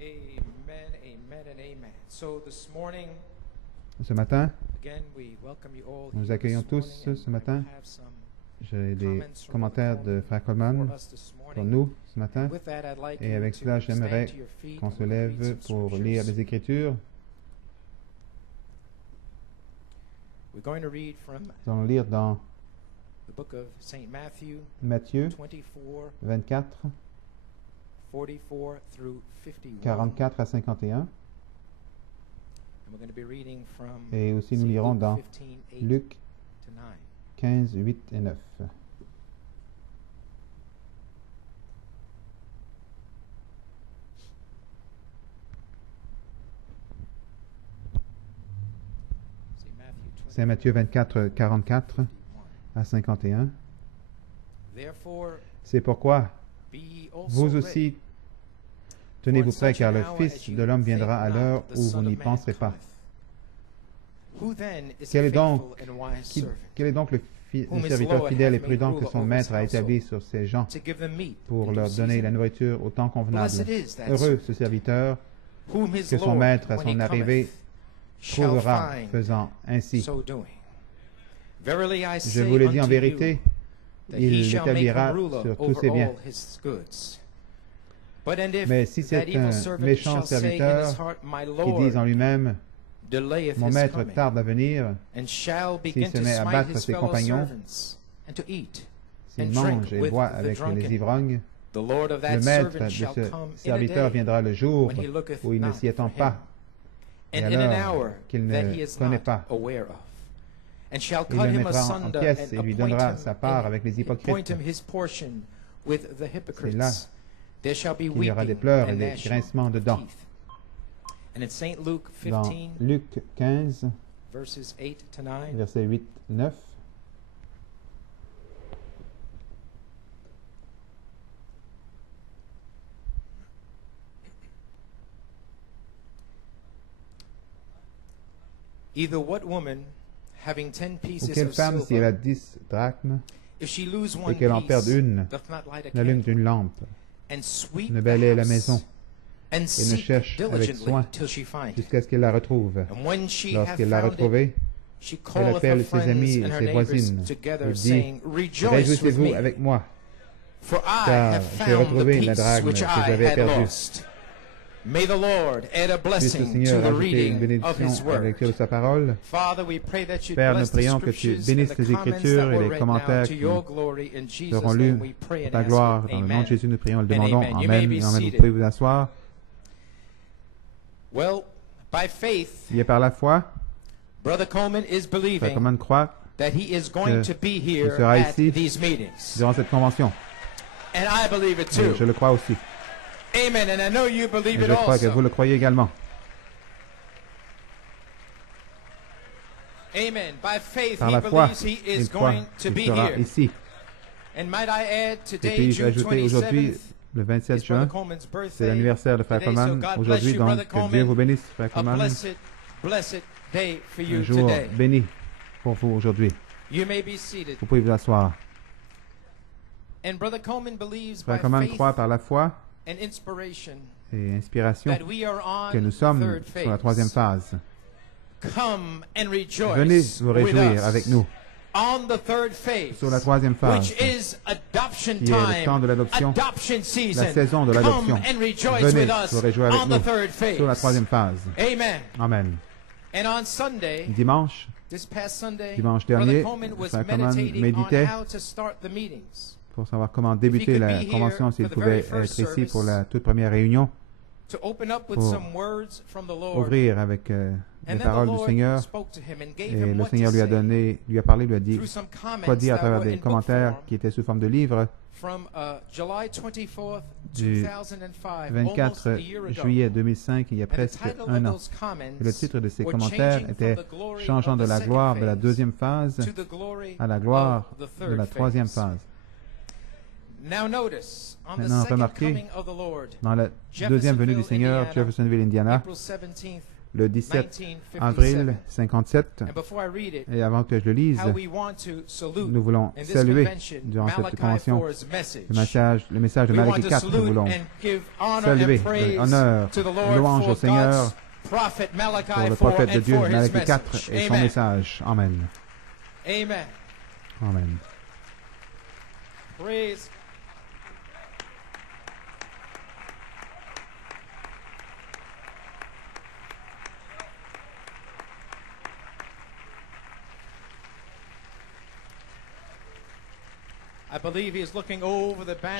Amen, amen, and amen. So this morning, Ce matin, again, we welcome you all nous here accueillons this tous morning, ce and matin. I have some J'ai des comments from commentaires Brother de Frère Coleman for us this pour morning. nous ce matin. With that, I'd like Et you avec to cela, stand j'aimerais to your feet qu'on and se we're gonna lève read some pour lire scriptures. les Écritures. We're going to read from Nous allons lire dans the book of St. Matthew Matthieu 24, 24, 44 through 51. 44 à 51. And we're going to be reading from Et aussi, nous St. lirons Luke dans 15, 8 Luc to 9. 15, 8 et 9. St. Matthew C'est Matthieu 24, 44 21. à 51. Therefore, C'est pourquoi be ye also vous ready, aussi tenez-vous prêts, car le Fils de l'homme viendra à l'heure où vous n'y penserez pas. Who then is Quel a est donc- faithful and wise Qui- servant, Quel est donc le serviteur fidèle et prudent que son maître a établi sur ses gens to give them meat pour in leur due donner season? la nourriture au temps convenable? Blessed is that Heureux servant, ce serviteur whom his que son Lord, maître, à when son he arrivée, cometh, shall trouvera find faisant ainsi. so doing. Verily I Je say vous le dis en unto you, vérité, that il he shall make l'établira him ruler sur tous over ses biens. all his goods. But and if Mais si that c'est evil un servant méchant shall say in serviteur his heart, My qui Lord dit en lui-même, delayeth mon his maître coming, tarde à venir, and shall s'il begin se to met à smite battre his ses fellow compagnons, servants, and to eat, s'il and mange drink et with boit the avec drunken, les ivrognes, the Lord of that le maître servant de shall ce come in a serviteur day viendra le jour when he looketh où il ne not s'y attend for him, pas, et and in an alors hour qu'il that ne he is connaît not pas. aware of. And shall Il cut le him mettra en asunder pièces and et lui appoint donnera him, sa part avec les appoint hypocrites. him his portion with the hypocrites. là There shall be qu'il y aura des weeping pleurs et and des gnashing grincements de of dents. teeth. And in St. Luke Dans 15, Luc 15, verses 8 to 9, versets 8, 9, either what woman, having 10 ou pieces quelle of femme, si elle a silver, 10 drachmes, if she lose et one qu'elle en perde piece, une, doth not light a n'allume candle, une lampe, and sweep ne the balaye la house, maison, and et ne seek cherche avec diligently soin till she find it. jusqu'à ce qu'elle la retrouve. And when she hath Lorsqu'elle l'a found it, retrouvée, she elle calleth her appelle ses amis friends et and her ses neighbors voisines together, et dit, saying, Rejoice with réjouissez-vous me, avec moi, for I car have j'ai found the retrouvé la peace drachme which que I j'avais had perdue. lost. May the Lord add a Puisse le blessing to Seigneur the ajouter une reading of His bénédiction à la Word. lecture de sa parole. Father, we pray that you Père, nous bless the prions que tu scriptures and bénisses the les comments that Écritures et were les read now commentaires to qui your glory. In Jesus' seront lus name we pray pour and ta ask gloire. it. Dans le nom de Amen. Jésus, nous prions, le And demandons. amen. You may Amen. be Amen. Vous seated. pouvez vous asseoir. Well, by faith, Il est par la foi, Brother Coleman is Frère believing Coleman croit that he is going to be here sera at ici these meetings. durant cette convention. And I believe it Et too. je le crois aussi. Amen. And I know you Et believe it je crois que vous also. le croyez également. Amen. By faith, Par he la foi, believes he il is croit going to be qu'il sera here. ici. And might I add, Et today, puis, June ajouter aujourd'hui, 27th, le 27 is Brother juin, Coleman's c'est birthday. l'anniversaire de Frère Today, so Coleman. God bless Aujourd'hui, you, donc, Brother que Dieu vous Coleman. bénisse, Frère A Coleman. blessed day for Un you jour today. béni pour vous aujourd'hui. You may be seated. Vous pouvez vous asseoir. And Brother Coleman believes by Frère Coleman faith croit par la foi and inspiration et inspiration that we are on que nous the sommes third sur la troisième phase. phase. Come and rejoice Venez vous with réjouir us avec nous on the third phase, sur la troisième phase, which is adoption qui est le temps time, de l'adoption, adoption season. la saison de l'adoption. Come and rejoice Venez with us vous réjouir avec on nous the third sur la phase. troisième phase. Amen. Amen. And on Sunday, Dimanche, this past Sunday, Dimanche Brother dernier, Coleman was Frère Coleman meditating méditait on how to start the meetings. pour savoir comment débuter could la be here convention, s'il for the pouvait very first être ici pour la service, toute première réunion, To open up with pour some words from the Lord. ouvrir avec les And then the paroles du Lord Seigneur. spoke to him and gave Et him le what Seigneur to lui a say donné, lui a parlé, lui a dit through some comments quoi dire à that travers were des in book commentaires form qui étaient sous forme de livres from July 24th, du 2005, almost 24 a year ago. juillet 2005, il y a And the presque title un of an. those comments Et le titre de ces were commentaires changing était from the glory changeant of de the la second gloire de la phase deuxième phase to the glory à la gloire of the de third la troisième phase. phase. Now notice, on the Maintenant, second remarquez, coming of the Lord, dans la deuxième venue du Seigneur, Indiana, Jeffersonville, Indiana, April 17th, le 17 avril 57. Et avant que je le lise, nous voulons saluer durant cette convention le message de Malachi 4. Nous voulons saluer, honneur, louange au Seigneur pour le prophète de Dieu, Malachi 4 et son message. Amen. Amen. Praise.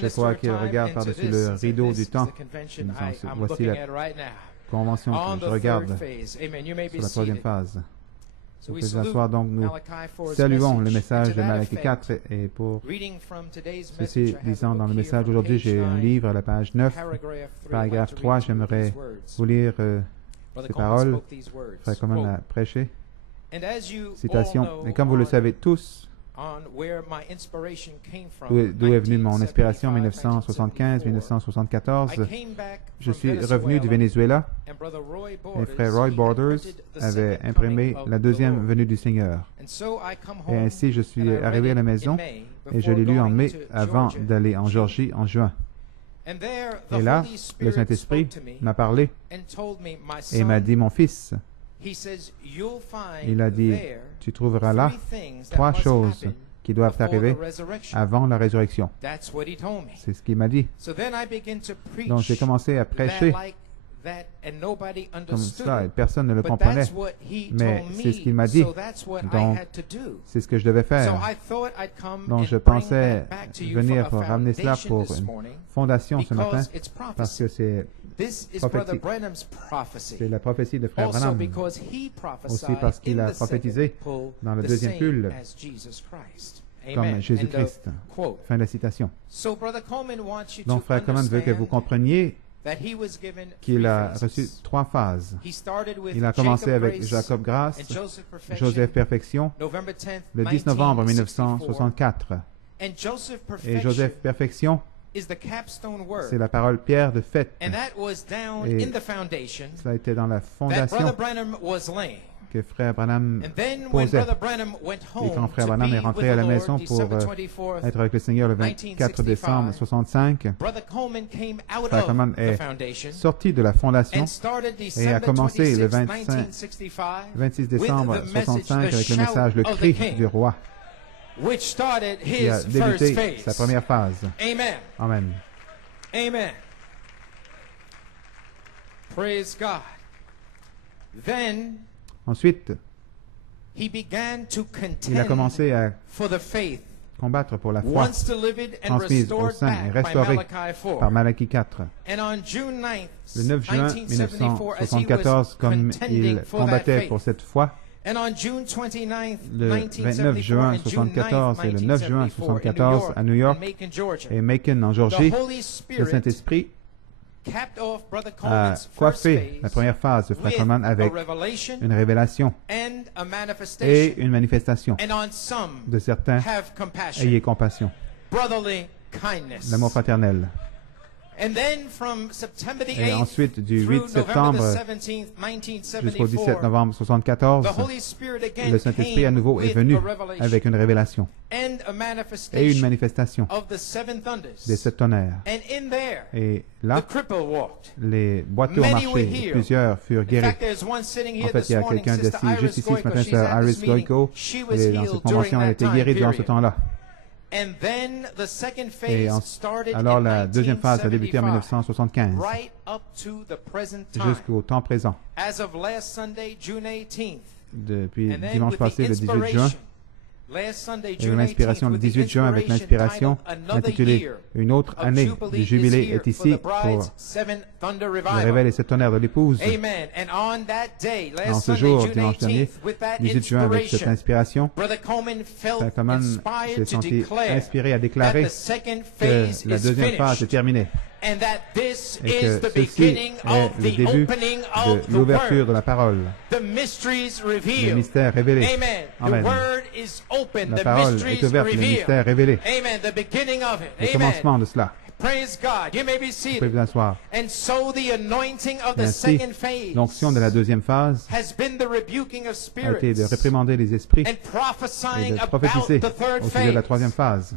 Je crois qu'il regarde par-dessus le rideau du temps. Voici la convention que je regarde sur la troisième phase. Vous pouvez vous asseoir, donc nous saluons le message de Malachi 4 et pour ceci disant dans le message d'aujourd'hui, j'ai un livre à la page 9, paragraphe 3, j'aimerais vous lire ces paroles. Frère Coleman a prêché. Citation. Et comme vous le savez tous, d'où est venue mon inspiration en 1975-1974. Je suis revenu du Venezuela et frère Roy Borders avait imprimé la deuxième venue du Seigneur. Et ainsi, je suis arrivé à la maison et je l'ai lu en mai avant d'aller en Géorgie en juin. Et là, le Saint-Esprit m'a parlé et m'a dit, mon fils, il a dit, tu trouveras là trois choses qui doivent arriver avant la résurrection. C'est ce qu'il m'a dit. Donc j'ai commencé à prêcher comme ça et personne ne le comprenait. Mais c'est ce qu'il m'a dit. Donc c'est ce que je devais faire. Donc je pensais venir pour ramener cela pour une fondation ce matin parce que c'est prophétique. C'est la prophétie de Frère Branham. Aussi parce qu'il a prophétisé dans le deuxième culte comme Jésus-Christ. Fin de la citation. Donc Frère Coleman veut que vous compreniez qu'il a reçu trois phases. Il a commencé avec Jacob Grâce, Joseph Perfection, le 10 novembre 1964. Et Joseph Perfection, c'est la parole pierre de fête. Et ça a été dans la fondation que Frère Branham posait. Et quand Frère Branham est rentré à la maison pour être avec le Seigneur le 24 décembre 1965, Frère Coleman est sorti de la fondation et a commencé le 26 décembre 1965 avec le message « Le cri du roi ». Qui a débuté sa première phase. Amen. Amen. Praise God. Then, ensuite, il a commencé à combattre pour la foi transmise au sein et restaurée par Malachi 4. Le 9 juin 1974, comme il combattait pour cette foi, le 29 juin 1974 et le 9 juin 1974 à New York et Macon en Géorgie, le Saint-Esprit a coiffé la première phase de Frère Coleman avec une révélation et une manifestation. De certains, ayez compassion. L'amour fraternel. Et ensuite, du 8 septembre jusqu'au 17 novembre 1974, le Saint-Esprit à nouveau est venu avec une révélation et une manifestation des sept tonnerres. Et là, les boiteux ont marché et plusieurs furent guéris. En fait, il y a quelqu'un assis juste ici ce matin, Sœur Iris Goico, et dans cette convention, elle a été guérie durant ce temps-là. Et alors la deuxième phase a débuté en 1975 jusqu'au temps présent. Depuis dimanche passé, le 18 juin, et l'inspiration le 18 juin avec l'inspiration intitulée « Une autre année du jubilé est ici pour le réveil et sept tonnerres de l'épouse ». En ce jour, dimanche dernier, 18 juin, avec cette inspiration, Frère Coleman s'est senti inspiré à déclarer que la deuxième phase est terminée et que ceci est le début de l'ouverture de la parole, les mystères révélés. Amen. La parole est ouverte, les mystères révélés. Le commencement de cela. Praise God. You may be Vous seated. pouvez vous asseoir. And so the anointing of Et the ainsi, second phase l'onction de la deuxième phase has been the rebuking of a spirits été de réprimander les esprits and et prophesying de about prophétiser the third au sujet de la phase. troisième phase.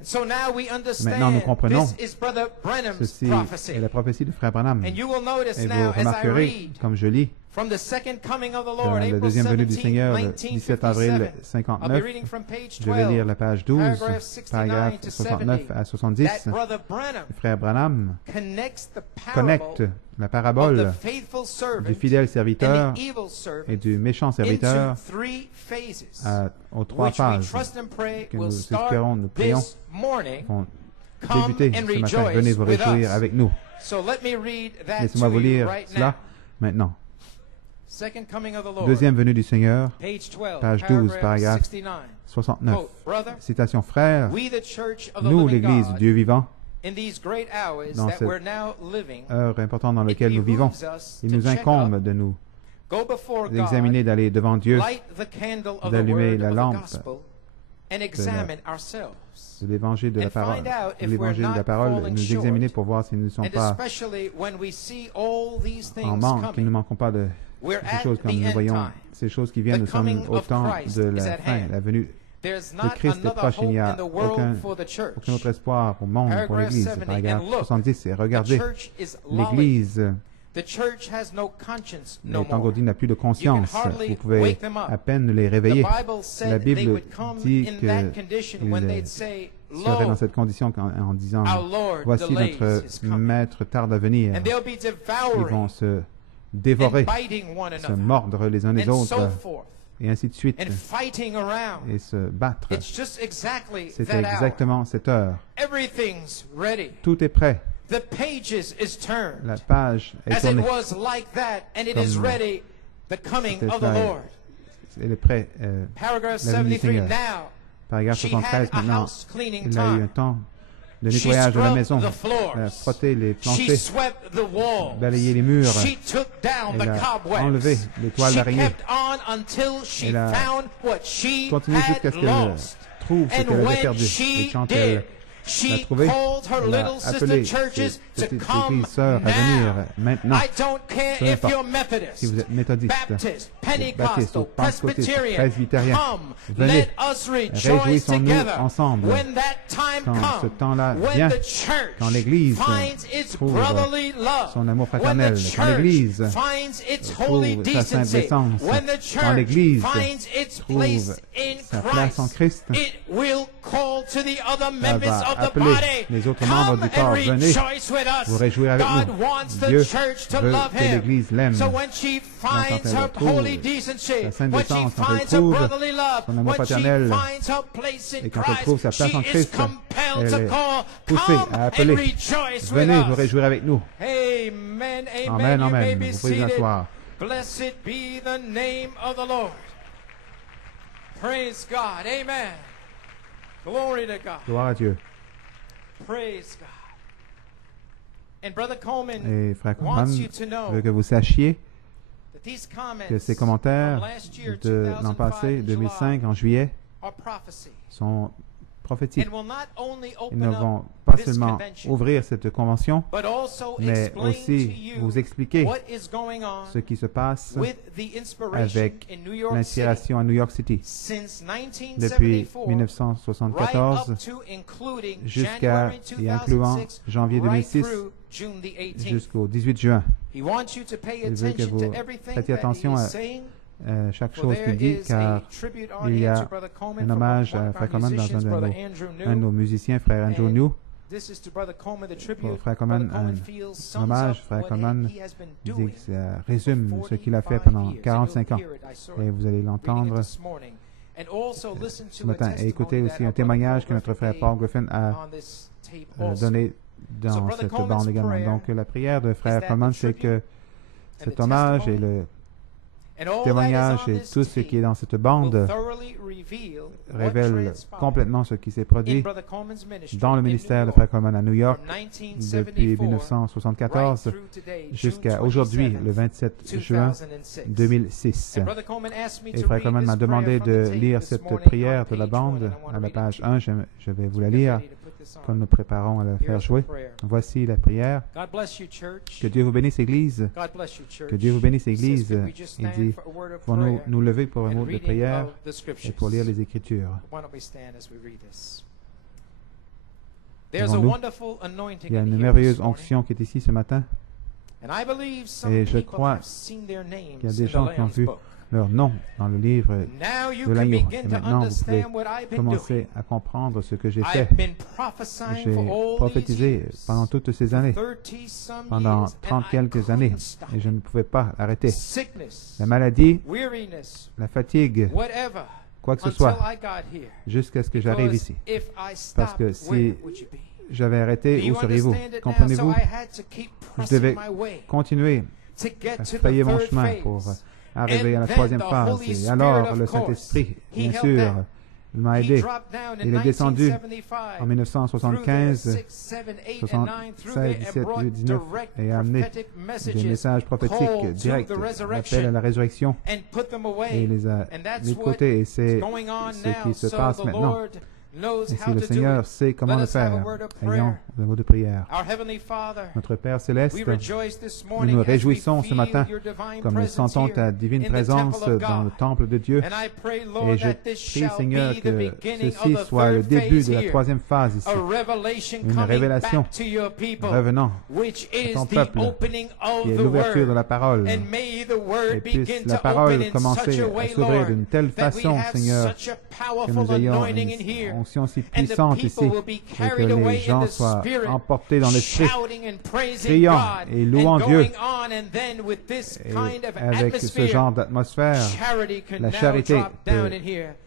And so now we Maintenant, nous understand comprenons this is Brother Branham's Ceci prophecy. est la prophétie de Frère Branham. And you will notice Et vous now as I remarquerez, read comme je lis, from the second coming of the dans Lord, la April deuxième venue du 17, Seigneur, le 17 avril 1957. I'll be 59, reading from page je vais lire 12. la page 12, Paragraph 69 paragraphe to 69 à 70. That Brother Branham Frère Branham connects the connecte parable la of the parabole faithful du servant fidèle and serviteur the evil servant et du méchant into serviteur three phases, aux trois which we phases trust and pray que will nous start espérons, nous prions, this morning. vont Come débuter and ce matin. rejoice Venez vous with réjouir us. avec nous. So let me read that Laissez-moi to vous you lire right cela now. maintenant. Second coming of the Lord. Deuxième venue du Seigneur, Page 12, page 12, paragraph paragraphe 69. 69. Quote, Brother, Citation, frère, we the church of the nous, living l'Église du God, Dieu vivant, in these great hours dans that cette we're now living, heure importante dans it laquelle nous vivons, behooves us il to nous check incombe up, de nous go before examiner, God, d'aller devant Dieu, light the candle of the d'allumer word la of the lampe gospel, and examine ourselves. de l'évangile de la And parole, find out if l'évangile we're de la not parole, falling nous short. examiner pour voir si nous ne sommes And pas especially when we see all these en things manque, qu'il ne coming. manquons pas de We're ces at choses comme the nous end voyons. time. Ces choses qui viennent, The nous sommes coming au of temps Christ de is la at fin. hand. La venue There's de not Christ est another proche. Il hope n'y in a the world aucun for the church. autre espoir au monde, pour Paragraph l'Église. 70. Paragraphe And look, 70. Et The regardez, church is lolling. l'Église The church has no conscience no est more. engourdie, n'a plus de conscience. You can hardly Vous pouvez wake them up. à peine les The réveiller. Bible said La they Bible would come dit in that condition when qu'ils they'd say, seraient dans Lo, cette condition en disant our Lord voici delays notre his coming. maître tarde à venir. And they'll be Ils devouring vont se dévorer, and biting one se another mordre les uns les and so autres, forth et ainsi de suite, and fighting around. et se battre. It's just exactly C'est that hour. exactement cette heure. Everything's ready. Tout est prêt. The pages is turned La page est as it tournée. was like that, and it is Comme ready, the coming c'était of the cela. Lord. Elle est prête. Paragraph la venue du 73. Seigneur. Now, Paragraphe she 73 had a maintenant. house cleaning Il a eu un time. temps de She nettoyage de la scrubbed maison. the floors. Elle a frotté les She planchers, swept the walls. balayé les murs. She took down Elle the a cobwebs. enlevé les toiles She d'araignée. kept on until she Elle a found what she continué jusqu'à had ce qu'elle lost. trouve ce And qu'elle avait when perdu. Et she quand did, elle she l'a trouvé, called her elle a little sister appelé churches ses to petites come églises sœurs à venir now. maintenant. I don't care Peu if importe you're Methodist, si vous êtes méthodiste, Baptist, baptiste Pentecostal, ou pentecôtiste, Presbyterian. presbytérien. Come, Venez, let us rejoice réjouissons-nous together. ensemble. When that time Quand ce comes, temps-là when vient, the church quand l'Église finds its trouve brotherly love, son amour when fraternel, the quand l'Église church finds its holy trouve sa sainte decency, décence, when the quand church l'Église finds its trouve place in sa place en Christ, it will call to the other elle members va of the appeler body. les autres membres Come du corps, and venez rejoice with us. vous réjouir avec God nous. wants the Dieu church to veut love que Him. l'Église l'aime. So when she finds elle her trouve holy decency, sa sainte when she décence, quand elle finds her trouve brotherly love, son amour when she fraternel, finds her place in et quand elle trouve sa Christ, place she en is Christ, compelled elle to est call, poussée come à and appeler. rejoice with Venez vous us. réjouir avec nous. Amen, amen. Amen, You may amen. be Vous pouvez vous seated. asseoir. Blessed be the name of the Lord. Praise God. Amen. Glory to God. Gloire à Dieu. Praise God. And Brother Coleman Et Frère wants Coleman you to know veut que vous sachiez that these comments que ces commentaires from last year, de l'an 2005, passé, in 2005, en juillet, are prophecy. sont prophétiques. And will not only Ils open ne up vont pas this seulement convention, ouvrir cette convention, but also mais explain aussi to you vous expliquer what is going on ce qui se passe with the inspiration avec in New York City l'inspiration à New York City. since Depuis 1974, right 1974 up to including jusqu'à January et incluant 2006, janvier right 2006 through June the 18th. jusqu'au 18 juin. He wants you to pay Il veut que attention vous to everything prêtiez that he attention is à saying, chaque for chose there qu'il dit, is a car tribute on il y hand a to Brother Coleman un from hommage one à of Frère our Coleman dans musicians, un Brother de Andrew nos New. musiciens, Frère Andrew And New. This is to Brother Coleman, the tribute. Pour Frère Coleman, Brother Coleman un feels sums hommage. up Frère what Coleman he has been dit doing que ça résume for ce qu'il a fait 45 pendant years. 45 ans. And you'll hear it. I saw Et it vous allez reading it l'entendre this morning. And also listen ce to a matin. Et écoutez testimony aussi that un our brother témoignage que Paul notre frère Griffin Paul Griffin a gave on this tape also. donné So dans Brother cette Coleman's bande également. prayer Donc la prière de Frère that Coleman, the c'est que tribute cet the hommage et testimony le and all témoignage that is on et this tout ce qui est tape dans cette will bande thoroughly reveal what révèle transpired complètement ce qui s'est in produit Brother Coleman's ministry dans le in ministère New de Frère York Coleman à New York from depuis 1974 right 1974 through today, jusqu'à June aujourd'hui, 27th, le 27 juin 2006. 2006. And Brother Coleman asked me Et to Frère read Coleman m'a this demandé prayer from de the tape lire this cette morning prière on de la page 1, bande and I want to à la read it page to you. 1. Je vais vous la Get lire. ready to put comme nous préparons à la faire jouer. Voici la prière. Que Dieu vous bénisse, Église. Que Dieu vous bénisse, Église. Il dit, pour nous lever pour un mot de prière et pour lire les Écritures. Il y a une merveilleuse onction qui est ici ce matin. Et je crois qu'il y a des gens qui ont vu leur nom dans le livre de l'agneau. Et maintenant, vous pouvez commencer à comprendre ce que j'ai fait. J'ai prophétisé pendant toutes ces années, pendant 30 quelques années, et je ne pouvais pas arrêter. La maladie, la fatigue, quoi que ce soit, jusqu'à ce que j'arrive ici. Parce que si j'avais arrêté, où seriez-vous? Comprenez-vous? Je devais continuer à frayer mon chemin pour arriver à la troisième phase. Et alors, le Saint-Esprit, bien sûr, m'a aidé. Il est descendu en 1975, 76, 17, 18, 19 et a amené des messages prophétiques directs, l'appel à la résurrection, et il les a mis de côté. Et c'est ce qui se passe maintenant. Et si le Seigneur sait comment le faire, ayons un mot de prière. Notre Père Céleste, nous nous réjouissons ce matin comme nous sentons ta divine présence dans le temple de Dieu. Et je prie, Seigneur, que ceci soit le début de la troisième phase ici. Une révélation revenant à ton peuple, qui est l'ouverture de la parole. Et puisse la parole commencer à s'ouvrir d'une telle façon, Seigneur, que nous ayons une onction si puissante ici, et que les gens soient emportés dans l'esprit, criant et louant Dieu. Et avec ce genre d'atmosphère, la charité peut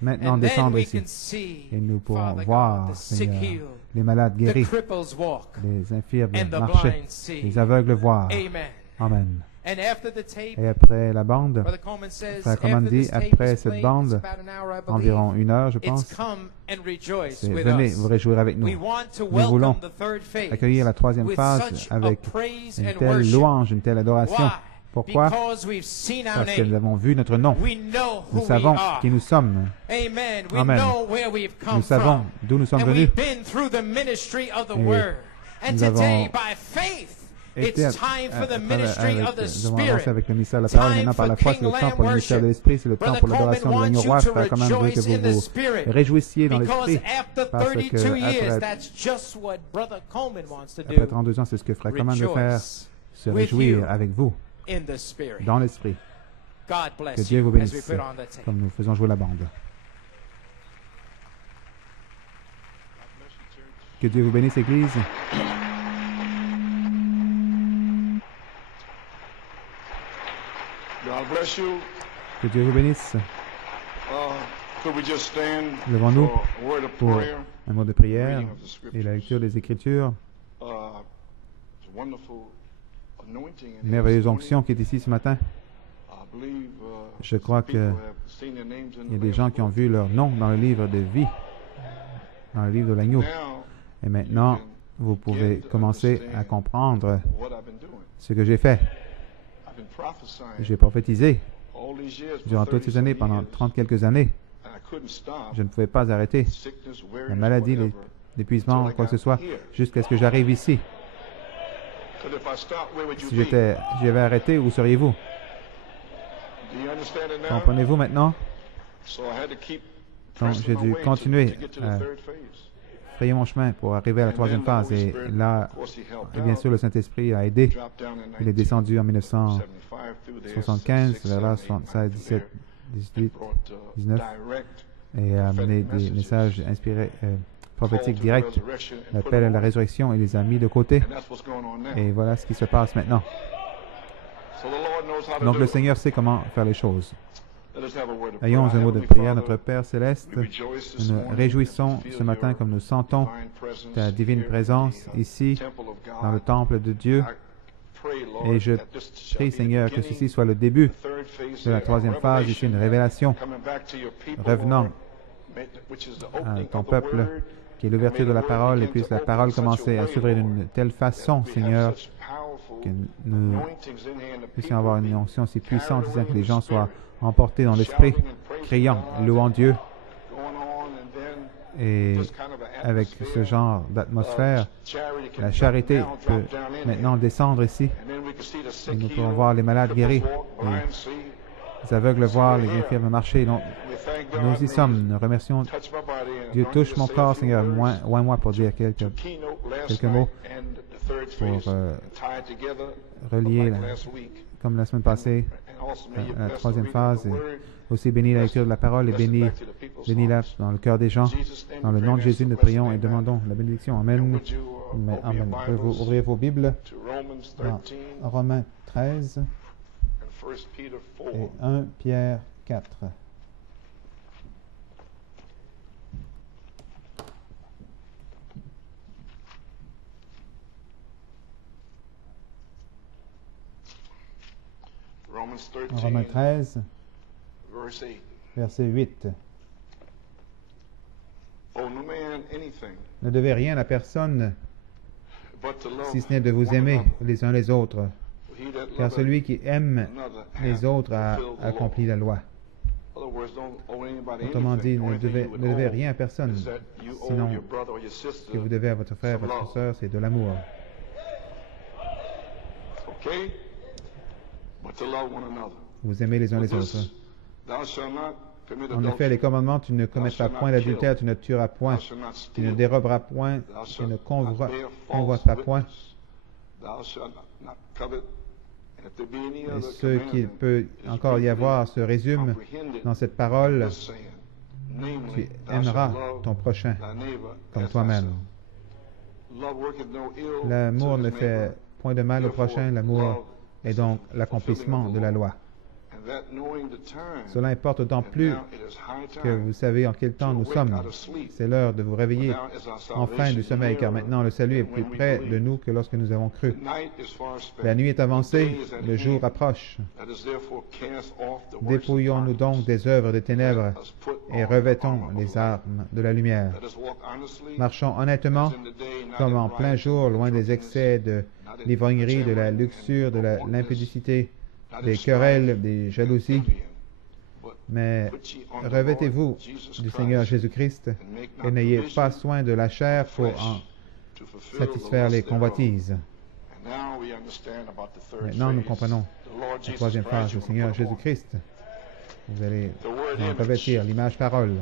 maintenant descendre ici. Et nous pourrons voir, Seigneur, les malades guéris, les infirmes marcher, les aveugles voir. Amen. Et après la bande, Frère Coleman dit, après cette bande, environ 1 heure, je pense, c'est venez vous réjouir avec nous. Nous voulons accueillir la troisième phase avec une telle louange, une telle adoration. Pourquoi? Parce que nous avons vu notre nom. Nous savons qui nous sommes. Amen. Nous savons d'où nous sommes venus. Et nous avons été nous avons avancé avec le ministère de la parole. Maintenant, par la foi, c'est le temps pour le ministère de l'Esprit, c'est le temps pour l'adoration de l'agneau roi. Frère Coleman veut que vous vous réjouissiez dans l'Esprit, parce que après 32 ans, c'est ce que Frère Coleman veut faire, se réjouir avec vous dans l'Esprit. Que Dieu vous bénisse, comme nous faisons jouer la bande. Que Dieu vous bénisse, Église. Que Dieu vous bénisse. Levons-nous pour un mot de prière et la lecture des Écritures. Une merveilleuse onction qui est ici ce matin. Je crois qu'il y a des gens qui ont vu leur nom dans le livre de vie, dans le livre de l'agneau. Et maintenant, vous pouvez commencer à comprendre ce que j'ai fait. J'ai prophétisé durant toutes ces années, pendant 30 quelques années. Je ne pouvais pas arrêter. La maladie, l'épuisement, quoi que ce soit, jusqu'à ce que j'arrive ici. Si j'avais arrêté, où seriez-vous? Comprenez-vous maintenant? Donc, j'ai dû continuer à frayer mon chemin pour arriver à la troisième phase. Et là, bien sûr, le Saint-Esprit a aidé. Il est descendu en 1975, vers là, 76, 17, 18, 19, et a amené des messages inspirés, prophétiques directs, l'appel à la résurrection, et les a mis de côté. Et voilà ce qui se passe maintenant. Donc le Seigneur sait comment faire les choses. Ayons un mot de prière. Notre Père Céleste, nous nous réjouissons ce matin comme nous sentons ta divine présence ici, dans le temple de Dieu. Et je prie, Seigneur, que ceci soit le début de la troisième phase, ici une révélation revenant à ton peuple, qui est l'ouverture de la parole, et puisse la parole commencer à s'ouvrir d'une telle façon, Seigneur, que nous puissions avoir une onction si puissante, que les gens soient emportés dans l'esprit, criant, louant Dieu, et avec ce genre d'atmosphère, la charité peut maintenant descendre ici et nous pouvons voir les malades guéris, les aveugles voir, les infirmes marcher. Donc, nous y sommes. Nous remercions Dieu. Touche mon corps, Seigneur. Oins-moi pour dire quelques mots pour relier, comme la semaine passée, la troisième phase. Et aussi bénis la lecture de la parole et bénis-la dans le cœur des gens. Dans le nom de Jésus, nous prions et demandons la bénédiction. Amen. Amen. Vous pouvez ouvrir vos Bibles dans Romains 13 et 1 Pierre 4. Romains 13, verset 8. Ne devez rien à personne, si ce n'est de vous aimer les uns les autres, car celui qui aime les autres a accompli la loi. Autrement dit, ne devez rien à personne, sinon ce que vous devez à votre frère, votre sœur, c'est de l'amour. Vous aimez les uns les autres. En effet, les commandements, tu ne commettras point d'adultère, tu ne tueras point, tu ne déroberas point, tu ne convoiteras point. Et ce qu'il peut encore y avoir se résume dans cette parole: tu aimeras ton prochain comme toi-même. L'amour ne fait point de mal au prochain, l'amour est donc l'accomplissement de la loi. Cela importe d'autant plus que vous savez en quel temps nous sommes. C'est l'heure de vous réveiller enfin du sommeil, car maintenant le salut est plus près de nous que lorsque nous avons cru. La nuit est avancée, le jour approche. Dépouillons-nous donc des œuvres des ténèbres et revêtons les armes de la lumière. Marchons honnêtement, comme en plein jour, loin des excès de l'ivrognerie, de la luxure, de l'impudicité, des querelles, des jalousies, mais revêtez-vous du Seigneur Jésus-Christ et n'ayez pas soin de la chair pour en satisfaire les convoitises. Maintenant, nous comprenons la troisième phase, le Seigneur Jésus-Christ. Vous allez en revêtir l'image parole.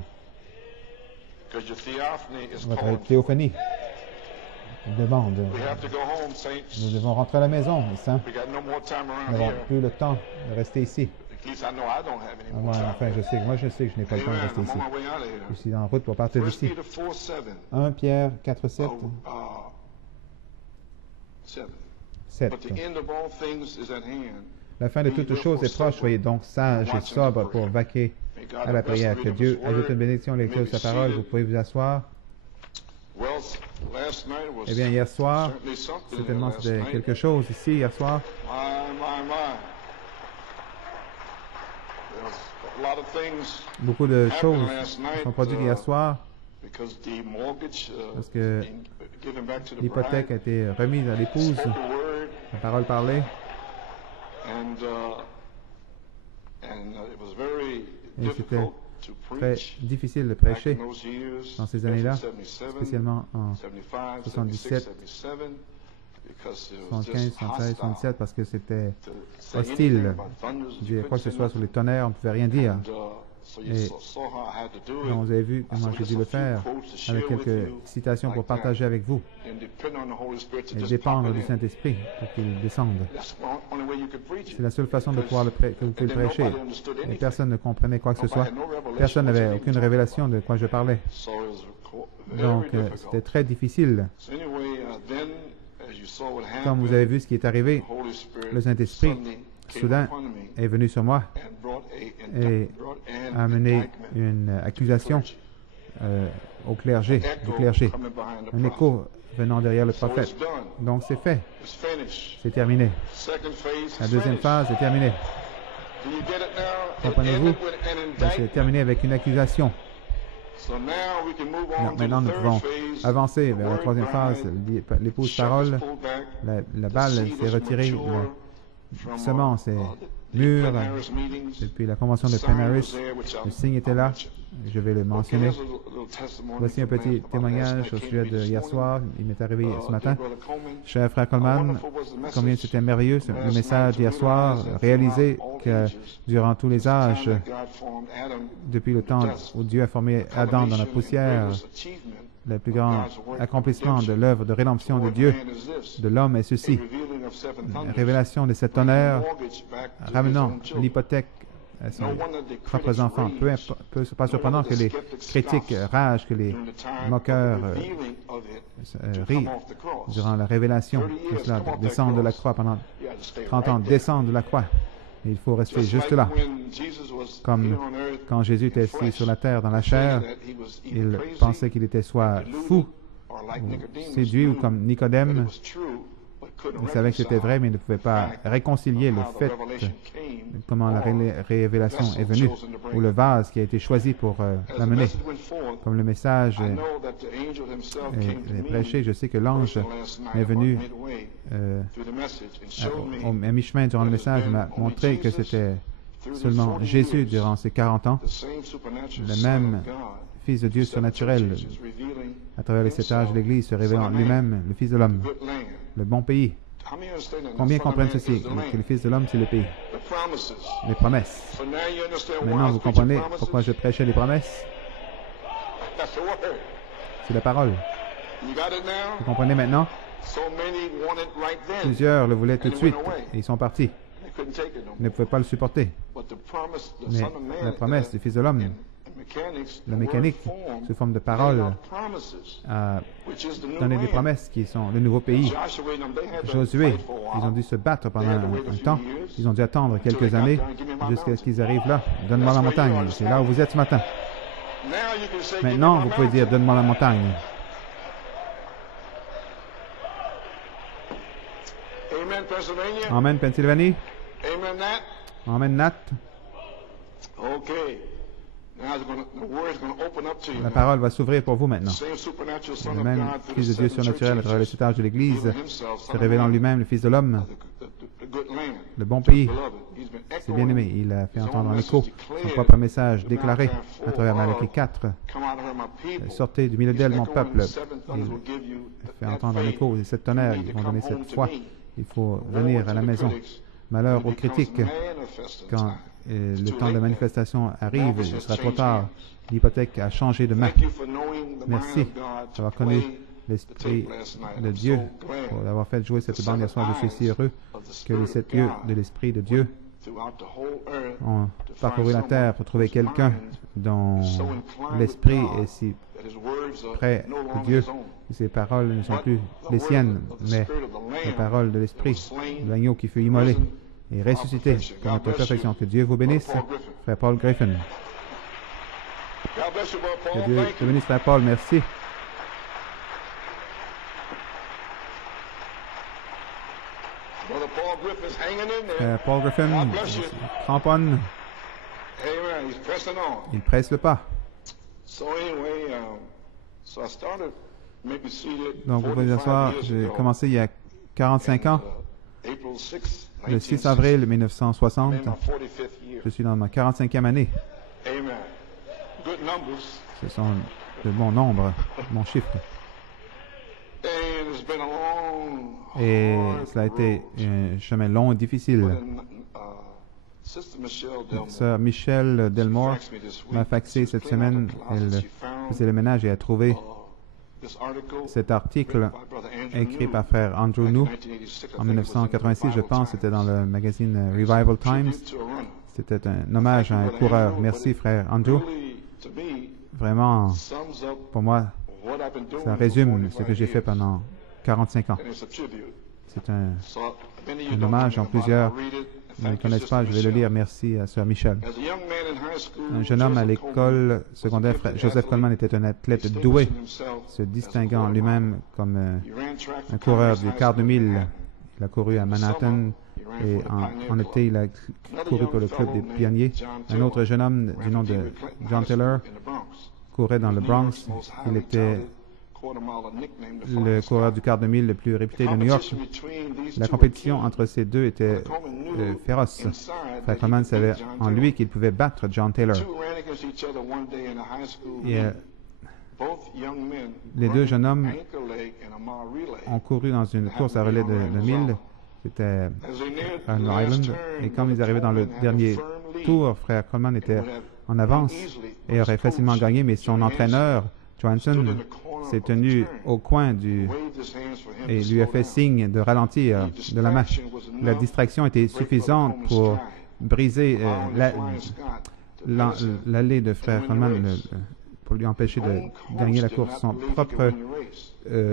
Votre théophanie demande. Nous devons rentrer à la maison, les saints. Nous n'avons plus le temps de rester ici. Enfin, je sais que je n'ai pas le temps de rester ici. Je suis en route pour partir d'ici. 1 Pierre 4, 7. 7. La fin de toutes choses est proche, soyez donc sages et sobres pour vaquer à la prière. Que Dieu ajoute une bénédiction à la lecture de sa parole. Vous pouvez vous asseoir. Eh bien, hier soir, certainement c'était quelque chose ici, hier soir. Beaucoup de choses sont produites hier soir parce que l'hypothèque a été remise à l'épouse, la parole parlée. Et c'était très difficile de prêcher dans ces années-là, spécialement en 77, 75, 76, 77, parce que c'était hostile. Dire quoi que ce soit sur les tonnerres, on ne pouvait rien dire. Et donc, vous avez vu comment j'ai dû le faire, avec quelques citations pour partager avec vous et dépendre du Saint-Esprit pour qu'il descende. C'est la seule façon de pouvoir que vous pouvez le prêcher. Et personne ne comprenait quoi que ce soit. Personne n'avait aucune révélation de quoi je parlais. Donc, c'était très difficile. Comme vous avez vu ce qui est arrivé, le Saint-Esprit, soudain, est venu sur moi et a amené une accusation au clergé, du clergé. Un écho venant derrière le prophète. Donc c'est fait. C'est terminé. La deuxième phase est terminée. Comprenez-vous? C'est terminé avec une accusation. Maintenant, nous pouvons avancer vers la troisième phase, l'épouse parole. La balle s'est retirée, la semence est mur, depuis la convention de Penn-Harris. Le signe était là. Je vais le mentionner. Voici un petit témoignage au sujet de hier soir. Il m'est arrivé ce matin. Cher frère Coleman, combien c'était merveilleux le message d'hier soir. Réaliser que durant tous les âges, depuis le temps où Dieu a formé Adam dans la poussière, le plus grand accomplissement de l'œuvre de rédemption de Dieu, de l'homme est ceci. La révélation de cet honneur, ramenant l'hypothèque à ses propres enfants. Pas surprenant que les critiques ragent, que les moqueurs rient durant la révélation de cela, descendre de la croix pendant 30 ans, descendre de la croix. Et il faut rester juste là. Comme quand Jésus était assis sur la terre dans la chair, il pensait qu'il était soit fou, ou séduit, ou comme Nicodème. Il savait que c'était vrai, mais il ne pouvait pas réconcilier le fait de comment la révélation est venue, ou le vase qui a été choisi pour l'amener. Comme le message est prêché, je sais que l'ange est venu à mi-chemin durant le message, il m'a montré que c'était seulement Jésus durant ces 40 ans, le même Fils de Dieu surnaturel, à travers les 7 âges de l'Église, se révélant lui-même, le Fils de l'homme, le bon pays. Combien comprennent ceci, que le Fils de l'homme, c'est le pays? Les promesses. Maintenant, vous comprenez pourquoi je prêchais les promesses? C'est la parole. Vous comprenez maintenant? Plusieurs le voulaient tout de suite et ils sont partis. Ils ne pouvaient pas le supporter. Mais la promesse du Fils de l'homme, la mécanique, sous forme de paroles, a donné des promesses qui sont le nouveau pays. Josué, ils ont dû se battre pendant un temps. Ils ont dû attendre quelques années jusqu'à ce qu'ils arrivent là. Donne-moi la montagne. C'est là où vous êtes ce matin. Maintenant, vous pouvez dire, donne-moi la montagne. Amen, Pennsylvanie. Amen, Nat. La parole va s'ouvrir pour vous maintenant. Le même Fils de Dieu surnaturel à travers les 7 âges de l'Église, se révélant lui-même le Fils de l'homme, le bon pays. C'est bien aimé. Il a fait entendre en écho son propre message déclaré à travers Malachie 4. Sortez du milieu d'elle, mon peuple. Il fait entendre en écho les 7 tonnerres. Ils vont donner cette foi. Il faut venir à la maison. Malheur aux critiques. Quand le temps de manifestation arrive, il sera trop tard. L'hypothèque a changé de main. Merci d'avoir connu l'Esprit de Dieu, pour avoir fait jouer cette bande hier soir. Je suis si heureux que les 7 lieux de l'Esprit de Dieu ont parcouru la terre pour trouver quelqu'un dont l'Esprit est si près de Dieu. Ces paroles ne sont plus les siennes, mais les paroles de l'Esprit, de l'agneau qui fut immolé et ressuscité pour notre perfection. Que Dieu vous bénisse, frère Paul Griffin. Que Dieu te bénisse, frère Paul. Merci. Frère Paul Griffin cramponne. Il presse le pas. Donc, vous pouvez vous asseoir. J'ai commencé il y a 45 ans, le 6 avril 1960. Je suis dans ma 45e année. Ce sont de bons nombres, bons chiffres. Et cela a été un chemin long et difficile. Sœur Michelle Delmore m'a faxé cette semaine. Elle faisait le ménage et a trouvé cet article écrit par frère Andrew New en 1986, je pense, c'était dans le magazine Revival Times. C'était un hommage à un coureur. Merci, frère Andrew. Vraiment, pour moi, ça résume ce que j'ai fait pendant 45 ans. C'est un hommage en plusieurs ne le connaissent pas, je vais le lire. Merci à Sœur Michel. Un jeune homme à l'école secondaire, Joseph Coleman était un athlète doué, se distinguant lui-même comme un coureur du quart de mille. Il a couru à Manhattan et en été, il a couru pour le club des pionniers. Un autre jeune homme du nom de John Taylor courait dans le Bronx. Il était le coureur du quart de mille le plus réputé de New York. La compétition entre ces deux était féroce. Frère Coleman savait en lui qu'il pouvait battre John Taylor. Et, les deux jeunes hommes ont couru dans une course à relais de 1000. C'était à Long Island. Et quand ils arrivaient dans le dernier tour, Frère Coleman était en avance et aurait facilement gagné, mais son entraîneur, Johansson, s'est tenu au coin et lui a fait signe de ralentir de la main. La distraction était suffisante pour briser l'allée de Frère Coleman, pour lui empêcher de gagner la course. Son propre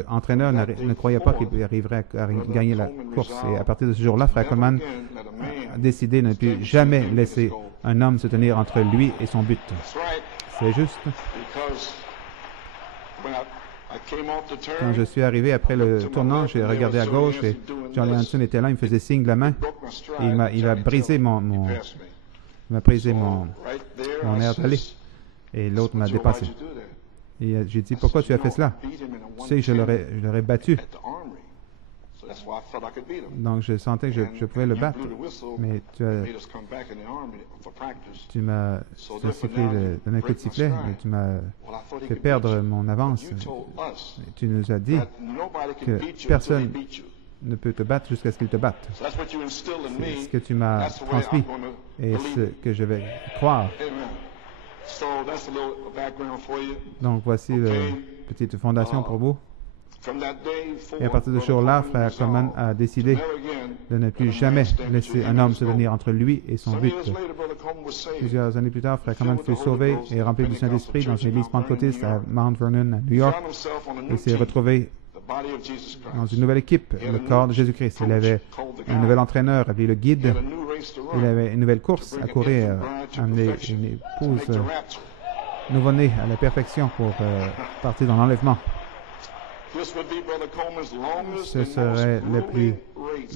entraîneur ne croyait pas qu'il arriverait à gagner la course. Et à partir de ce jour-là, Frère Coleman a décidé de ne plus jamais laisser un homme se tenir entre lui et son but. C'est juste. Quand je suis arrivé après le tournant, j'ai regardé à gauche et John Johansson était là, il me faisait signe de la main. Et il a brisé mon air d'aller. Et l'autre m'a dépassé. Et j'ai dit, pourquoi tu as fait cela? Tu sais, je l'aurais battu. Donc, je sentais que je pouvais le battre. Mais tu m'as sifflé d'un coup de sifflet et tu m'as fait perdre mon avance. Et tu nous as dit que personne ne peut te battre jusqu'à ce qu'il te batte. C'est ce que tu m'as transmis et ce que je vais croire. Donc, voici la petite fondation pour vous. Et à partir de ce jour-là, Frère Coleman a décidé de ne plus jamais laisser un homme se tenir entre lui et son but. Plusieurs années plus tard, Frère Coleman fut sauvé et rempli du Saint-Esprit dans une église pentecôtiste à Mount Vernon, à New York. Il s'est retrouvé dans une nouvelle équipe, le corps de Jésus-Christ. Il avait un nouvel entraîneur appelé le guide. Il avait une nouvelle course à courir, amener une épouse nouveau-née à la perfection pour partir dans l'enlèvement. Ce serait la plus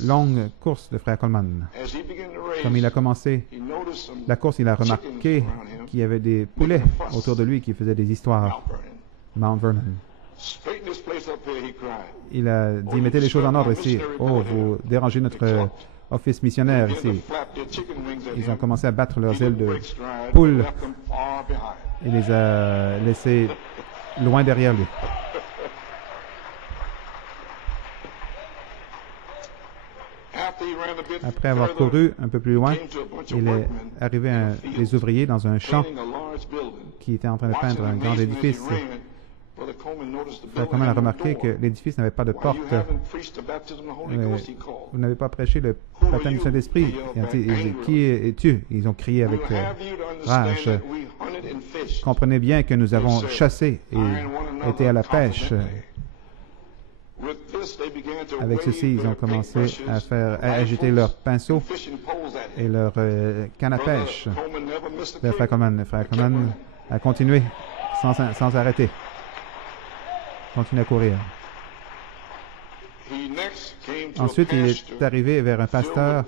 longue course de Frère Coleman. Comme il a commencé la course, il a remarqué qu'il y avait des poulets autour de lui qui faisaient des histoires. Mount Vernon. Il a dit, mettez les choses en ordre ici. Oh, vous dérangez notre office missionnaire ici. Ils ont commencé à battre leurs ailes de poule. Il les a laissés loin derrière lui. Après avoir couru un peu plus loin, il est arrivé à des ouvriers dans un champ qui était en train de peindre un grand édifice. Frère Coleman a remarqué que l'édifice n'avait pas de porte. Vous n'avez pas prêché le baptême du Saint-Esprit. Qui es-tu? Ils ont crié avec rage. Comprenez bien que nous avons chassé et été à la pêche. Avec ceci, ils ont commencé à agiter leurs pinceaux et leurs cannes à pêche. Frère Coleman a continué sans arrêter. Continue à courir. Ensuite, il est arrivé vers un pasteur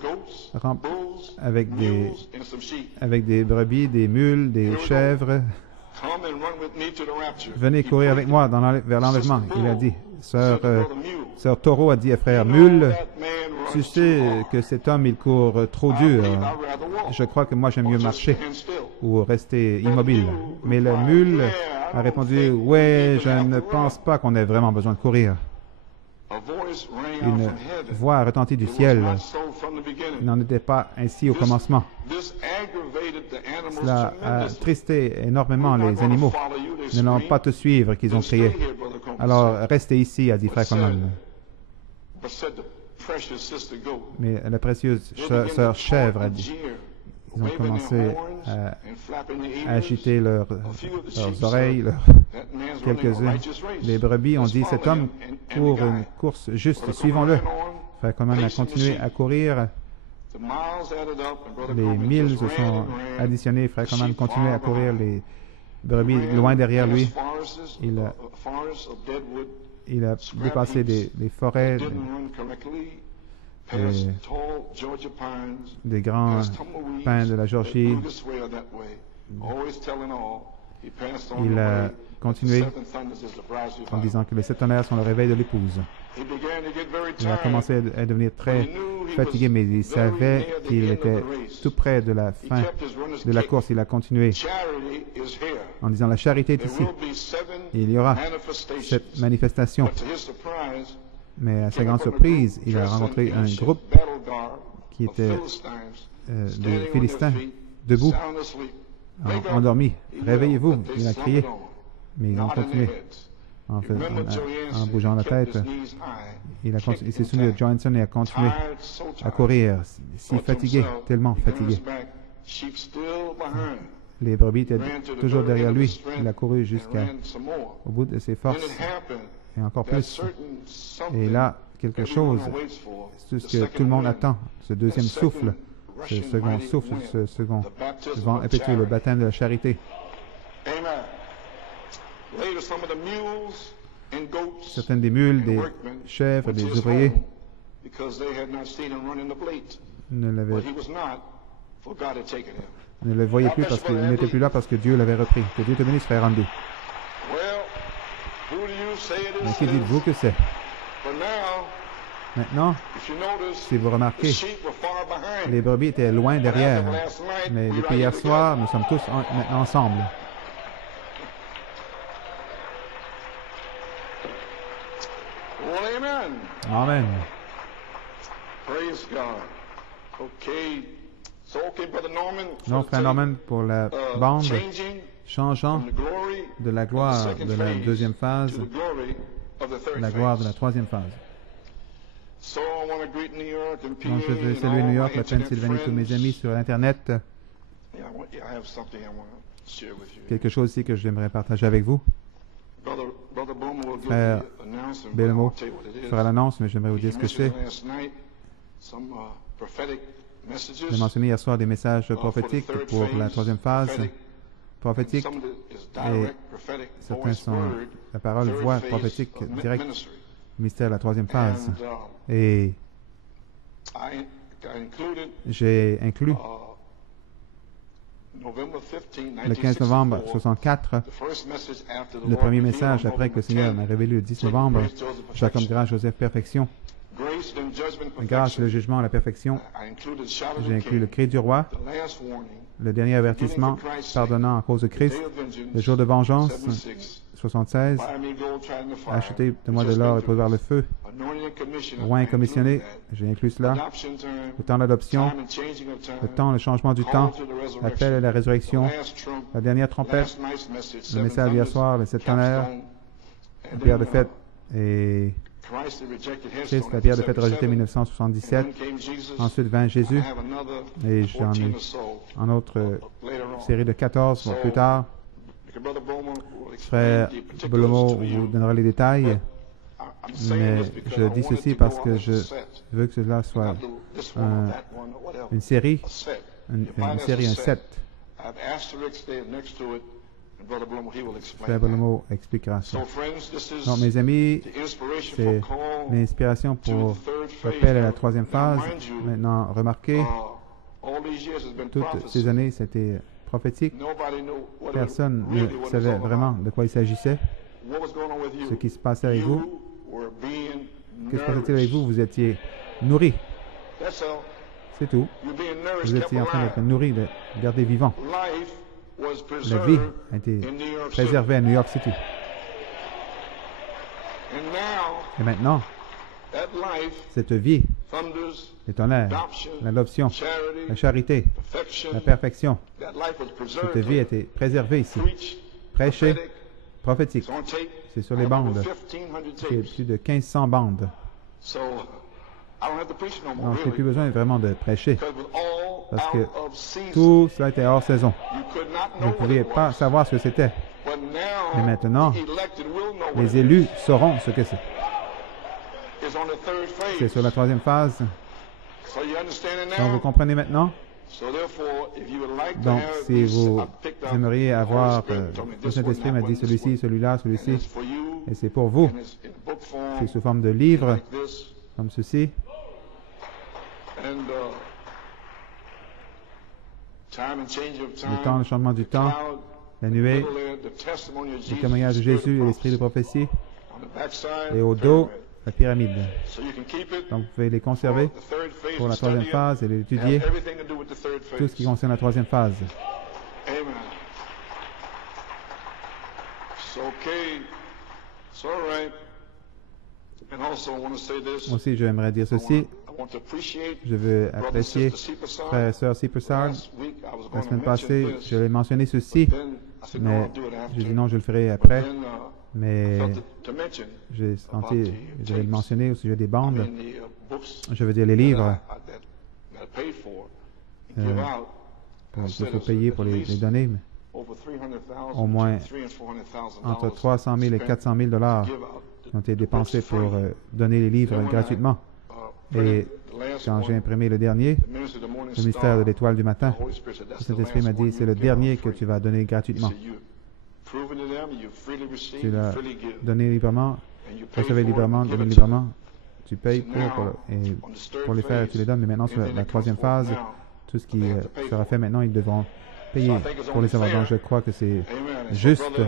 avec des brebis, des mules, des chèvres. Venez courir avec moi vers l'enlèvement. Il a dit, Sœur Taureau a dit à Frère Mule, tu sais que cet homme, il court trop dur. Je crois que moi, j'aime mieux marcher ou rester immobile. Mais la mule a répondu, ouais, je ne pense pas qu'on ait vraiment besoin de courir. Une voix a retenti du ciel. Il n'en était pas ainsi au commencement. Cela a tristé énormément les animaux. Ils ne l'ont pas te suivre, qu'ils ont crié. Alors, restez ici, a dit Frère Coleman. Mais la précieuse sœur chèvre a dit. Ils ont commencé à agiter leurs oreilles, quelques-uns. Les brebis ont dit, cet homme court une course juste, suivons-le. Frère Coleman a continué à courir. Les milles se sont additionnés. Frère Coleman continuait à courir, les brebis loin derrière lui. Il a dépassé des forêts, des grands pins de la Géorgie. il a continué en disant que les 7 tonnerres sont le réveil de l'épouse. Il a commencé à devenir très fatigué, mais il savait qu'il était tout près de la fin de la course. Il a continué en disant, la charité est ici. Et il y aura cette manifestation. Mais à sa grande surprise, il a rencontré un groupe qui était des Philistins, debout, endormis. Réveillez-vous, il a crié. Mais ils ont continué. En bougeant la tête, il s'est souvenu de Johansson et a continué à courir, si fatigué, tellement fatigué. Les brebis étaient toujours derrière lui. Il a couru jusqu'au bout de ses forces, et encore plus. Et là, quelque chose, c'est ce que tout le monde attend, ce deuxième souffle, ce second souffle, ce second vent impétueux, le baptême de la charité. Certaines des mules, des chèvres, des ouvriers ne le voyaient plus parce qu'il n'était plus là, parce que Dieu l'avait repris. Que Dieu te bénisse, frère Andy. Mais qui dites-vous que c'est? Maintenant, si vous remarquez, les brebis étaient loin derrière, mais depuis hier soir, nous sommes tous maintenant ensemble. Amen. Donc, frère Norman, pour la bande, changeant de la gloire de la deuxième phase, la gloire de la troisième phase. Donc, je veux saluer New York, la Pennsylvanie, tous mes amis sur Internet. Quelque chose ici que j'aimerais partager avec vous. Frère Belmo fera l'annonce, mais j'aimerais vous dire ce que c'est. J'ai mentionné hier soir des messages prophétiques pour la troisième phase prophétique, et certains sont la parole, voix prophétique directe, mystère de la troisième phase. Et j'ai inclus le 15 novembre 1964, le premier message après que le Seigneur m'a révélé le 10 novembre, Jacob Grâce, Joseph, perfection. Grâce, le jugement, la perfection. J'ai inclus le cri du roi, le dernier avertissement, pardonnant à cause de Christ, le jour de vengeance, 76, acheter de moi de l'or et produire le feu, roi commissionné, j'ai inclus cela, le temps d'adoption, le temps, le changement du temps, l'appel à la résurrection, la dernière trompette, le message d'hier soir, les 7 tonnerres, la pierre de fête, et Christ, la pierre de fête rejetée en 1977. Ensuite vint Jésus, et j'en ai en autre série de 14 plus tard. Frère Bolomo vous donnera les détails, mais je dis ceci parce que je veux que cela soit une série, un set. Frère Bolomo expliquera ça. Donc, mes amis, c'est l'inspiration pour l'appel à la troisième phase. Maintenant, remarquez, toutes ces années, c'était prophétique. Personne ne savait vraiment de quoi il s'agissait, ce qui se passait avec vous. Qu'est-ce qui se passait avec vous? Vous étiez nourris. C'est tout. Vous étiez en train d'être nourris, de garder vivant. La vie a été préservée à New York City. Et maintenant, cette vie, les tonnerres, l'adoption, la charité, la perfection, cette vie a été préservée ici. Prêchée, prophétique. C'est sur les bandes. J'ai plus de 1500 bandes. Donc, je n'ai plus besoin vraiment de prêcher. Parce que tout cela était hors saison. Vous ne pouviez pas savoir ce que c'était. Mais maintenant, les élus sauront ce que c'est. C'est sur la troisième phase. Donc, vous comprenez maintenant? Donc, si vous aimeriez avoir, le Saint-Esprit m'a dit celui-ci, celui-là, celui-ci, et c'est pour vous. C'est sous forme de livre, comme ceci. Le temps, le changement du temps, la nuée, le témoignage de Jésus et l'esprit de prophétie, et au dos, la pyramide. Donc, vous pouvez les conserver pour la troisième phase et les étudier, tout ce qui concerne la troisième phase. Aussi, j'aimerais dire ceci. Je veux apprécier frère et sœur C. Prasad. La semaine passée, je l'ai mentionné ceci, mais j'ai dit non, je le ferai après. Mais j'ai senti, je vais le mentionner au sujet des bandes. Je veux dire les livres qu'il faut payer pour les donner. Au moins entre 300 000 et 400 000 $ ont été dépensés pour donner les livres gratuitement. Et quand j'ai imprimé le dernier, le ministère de l'Étoile du matin, le Saint-Esprit m'a dit, c'est le dernier que tu vas donner gratuitement. Tu l'as donné librement, recevez librement, donné librement, tu payes pour les faire et tu les donnes. Mais maintenant, sur la troisième phase, tout ce qui sera fait maintenant, ils devront payer pour les avoir. Donc, je crois que c'est juste.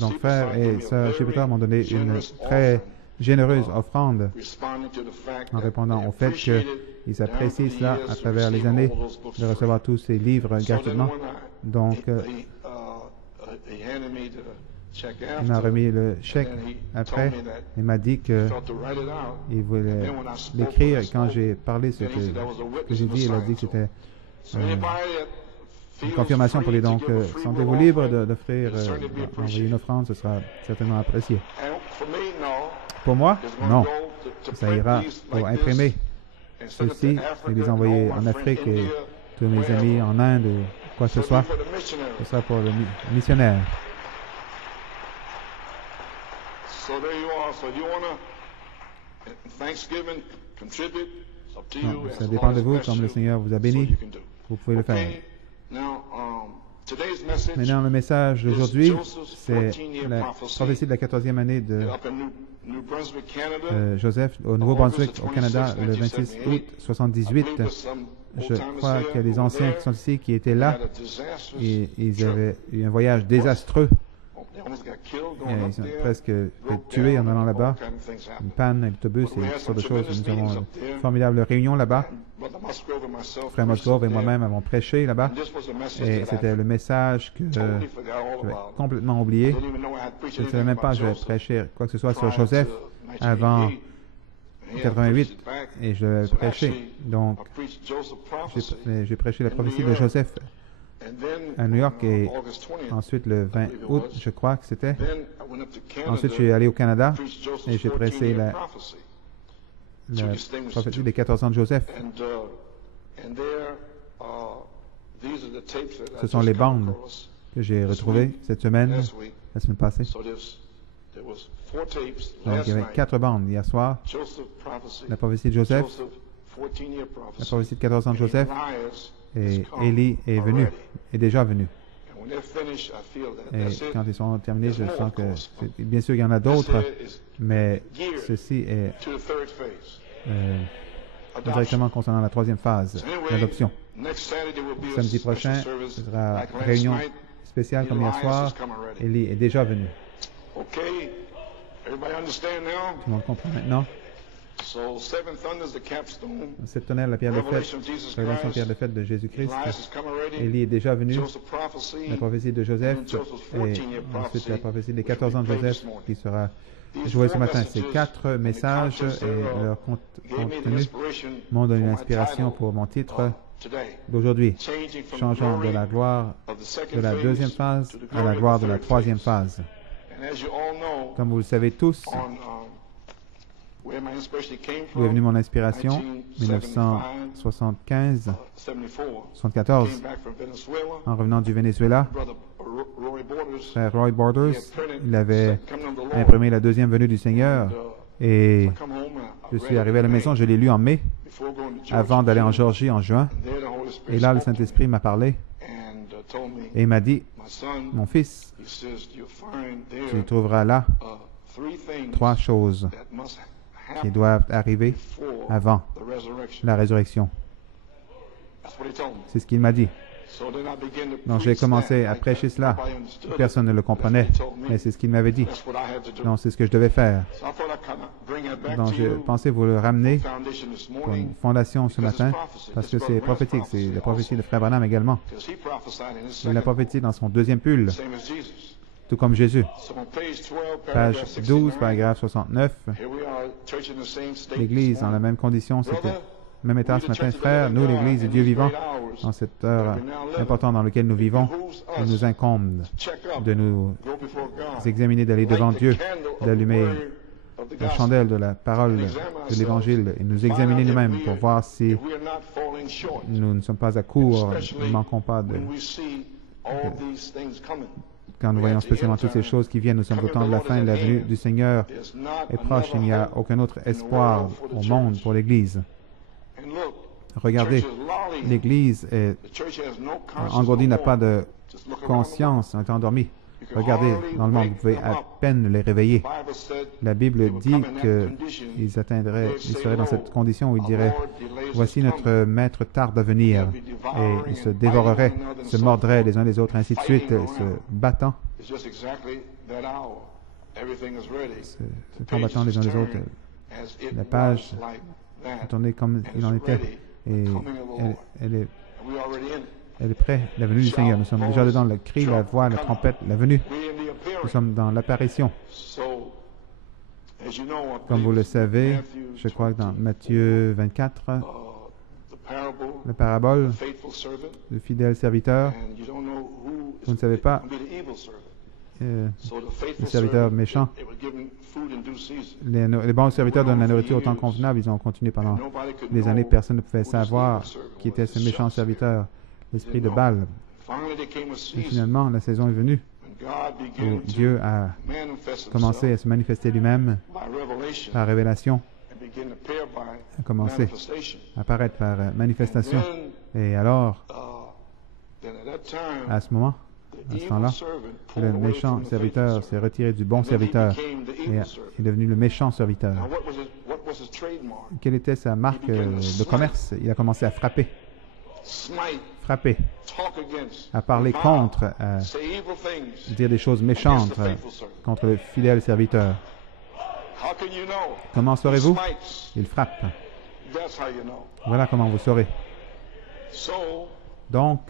Donc, frère et sœur Jupiter m'ont donné une très généreuse offrande en répondant au fait qu'ils apprécient cela à travers les années de recevoir tous ces livres gratuitement. Donc, il m'a remis le chèque après. Il m'a dit qu'il voulait l'écrire. Et quand j'ai parlé ce que j'ai dit, il a dit que c'était une confirmation pour lui. Donc, sentez-vous libre d'offrir, d'envoyer une offrande, ce sera certainement apprécié. Pour moi, non. Ça ira pour imprimer ceci et les envoyer en Afrique et tous mes amis en Inde ou quoi que ce soit. Ce sera pour le missionnaire. Donc, ça dépend de vous, comme le Seigneur vous a béni, vous pouvez le faire. Maintenant, le message d'aujourd'hui, c'est la prophétie de la 14e année de Joseph au Nouveau-Brunswick, au Canada, le 26 août 78. Je crois qu'il y a des anciens qui sont ici qui étaient là et ils avaient eu un voyage désastreux. Ils ont presque été tués en allant là-bas. Une panne, un autobus et toutes sortes de choses. Nous avons une formidable réunion là-bas. Frère Musgrove et moi-même avons prêché là-bas. Et c'était le message que j'avais complètement oublié. Je ne savais même pas que j'avais prêché quoi que ce soit sur Joseph avant 88 et je l'avais prêché. Donc, j'ai prêché la prophétie de Joseph à New York et ensuite le 20 août, je crois que c'était. Ensuite, je suis allé au Canada et j'ai prêché la prophétie des 14 ans de Joseph. Ce sont les bandes que j'ai retrouvées cette semaine, la semaine passée. Donc, il y avait 4 bandes hier soir. La prophétie de Joseph, la prophétie de 14 ans de Joseph, et Élie est venu, est déjà venu. Et quand ils sont terminés, je sens que, bien sûr, il y en a d'autres, mais ceci est directement concernant la troisième phase, l'adoption. Samedi prochain, ce sera réunion spéciale comme hier soir. Élie est déjà venu. Tout le monde comprend maintenant? Sept tonnerres, la pierre de fête, révélation pierre de fête de Jésus-Christ. Élie est déjà venu. La prophétie de Joseph et ensuite la prophétie des 14 ans de Joseph qui sera jouée ce matin. Ces 4 messages et leur contenu m'ont donné l'inspiration pour mon titre d'aujourd'hui. Changeant de la gloire de la deuxième phase à la gloire de la troisième phase. Comme vous le savez tous, d'où est venue mon inspiration, 1975, 74, en revenant du Venezuela, frère Roy Borders, il avait imprimé la deuxième venue du Seigneur et je suis arrivé à la maison, je l'ai lu en mai, avant d'aller en Géorgie en juin, et là le Saint-Esprit m'a parlé et il m'a dit, mon fils, tu trouveras là 3 choses qui doivent arriver avant la résurrection. C'est ce qu'il m'a dit. Donc, j'ai commencé à prêcher cela. Personne ne le comprenait, mais c'est ce qu'il m'avait dit. Donc, c'est ce que je devais faire. Donc, j'ai pensé vous le ramener pour une fondation ce matin, parce que c'est prophétique. C'est la prophétie de Frère Branham également. Il a prophétisé dans son deuxième pull, tout comme Jésus. Page 12, paragraphe 69. L'Église, dans la même condition, c'était le même état ce matin, frère. Nous, l'Église de Dieu vivant, dans cette heure importante dans laquelle nous vivons, il nous incombe de nous examiner, d'aller devant Dieu, d'allumer la chandelle de la parole de l'Évangile et nous examiner nous-mêmes pour voir si nous ne sommes pas à court, nous ne manquons pas de... Quand nous voyons spécialement toutes ces choses qui viennent, nous sommes au temps de la fin, la venue du Seigneur est proche, il n'y a aucun autre espoir au monde pour l'Église. Regardez, l'Église est engourdie, n'a pas de conscience, on est endormi. Regardez, dans le monde, vous pouvez à peine les réveiller. La Bible dit qu'ils seraient dans cette condition où ils diraient, voici notre maître tarde à venir, et ils se dévoreraient, se mordraient les uns les autres, ainsi de suite, se battant, se combattant les uns les autres. La page est tournée comme il en était, et elle est prête, la venue du Seigneur. Nous sommes déjà dedans, le cri, la voix, la trompette, la venue. Nous sommes dans l'apparition. Comme vous le savez, je crois que dans Matthieu 24, la parabole du fidèle serviteur, vous ne savez pas, le serviteur méchant, les bons serviteurs donnent la nourriture au temps convenable, ils ont continué pendant des années, personne ne pouvait savoir qui était ce méchant serviteur, l'esprit de Baal. Et finalement, la saison est venue où Dieu a commencé à se manifester lui-même par révélation, a commencé à apparaître par manifestation. Et alors, à ce moment, à ce temps-là, le méchant serviteur s'est retiré du bon serviteur et est devenu le méchant serviteur. Quelle était sa marque de commerce? Il a commencé à frapper, à parler contre, à dire des choses méchantes contre le fidèle serviteur. Comment saurez-vous? Il frappe. Voilà comment vous saurez. Donc,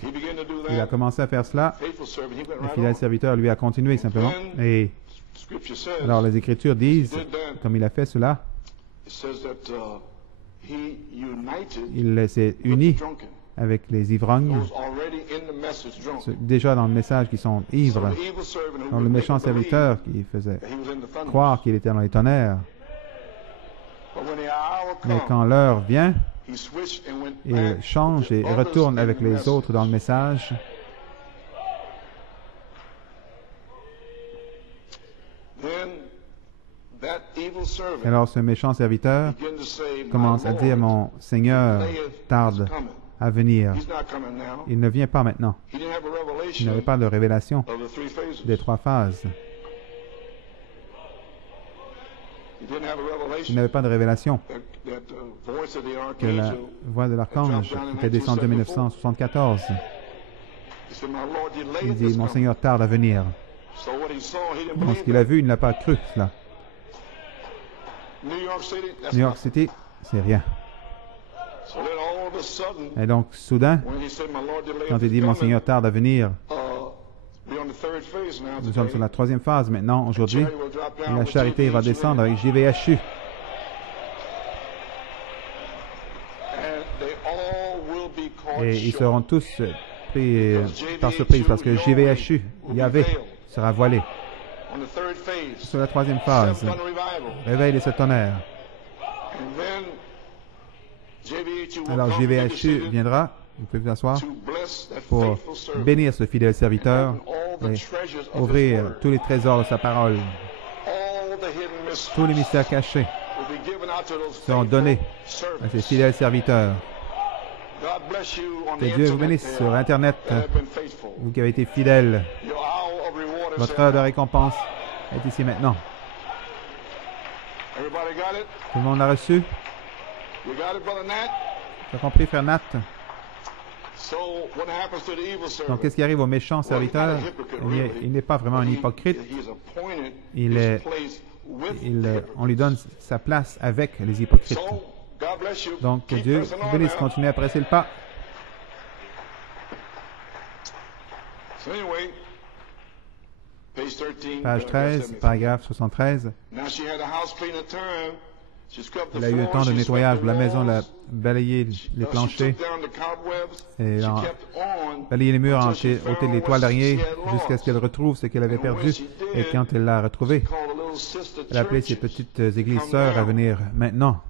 il a commencé à faire cela. Le fidèle serviteur lui a continué simplement. Et alors les Écritures disent, comme il a fait cela, il s'est uni avec les ivrognes, déjà dans le message qui sont ivres, dans le méchant serviteur qui faisait croire qu'il était dans les tonnerres. Mais quand l'heure vient, il change et retourne avec les autres dans le message. Alors ce méchant serviteur commence à dire, mon Seigneur tarde à venir. Il ne vient pas maintenant. Il n'avait pas de révélation des trois phases. Il n'avait pas de révélation que la voix de l'archange était descendue en 1974. Il dit, mon Seigneur tarde à venir. Donc, ce qu'il a vu, il ne l'a pas cru, cela. New York City, c'est rien. Et donc, soudain, quand il dit, mon Seigneur tarde à venir, nous sommes sur la troisième phase maintenant, aujourd'hui, et la charité va descendre avec JVHU. Et ils seront tous pris par surprise parce que JVHU, Yahvé, sera voilé. Sur la troisième phase, réveil des sept tonnerres. Alors JVHU viendra, vous pouvez vous asseoir, pour bénir ce fidèle serviteur et ouvrir tous les trésors de sa parole. Tous les mystères cachés seront donnés à ces fidèles serviteurs. Que Dieu vous bénisse sur Internet, vous qui avez été fidèles. Votre heure de récompense est ici maintenant. Tout le monde l'a reçu? Tu as compris, frère Nat? Donc, qu'est-ce qui arrive au méchant serviteur? Il n'est pas vraiment un hypocrite. On lui donne sa place avec les hypocrites. Donc, que Dieu vous bénisse. Continuez à presser le pas. Page 13, paragraphe 73. Elle a eu un temps de nettoyage de la maison, elle a balayé les planchers, et balayé les murs, ôté les toiles d'araignée, jusqu'à ce qu'elle retrouve ce qu'elle avait perdu. Et quand elle l'a retrouvé, elle a appelé ses petites églises sœurs à venir maintenant.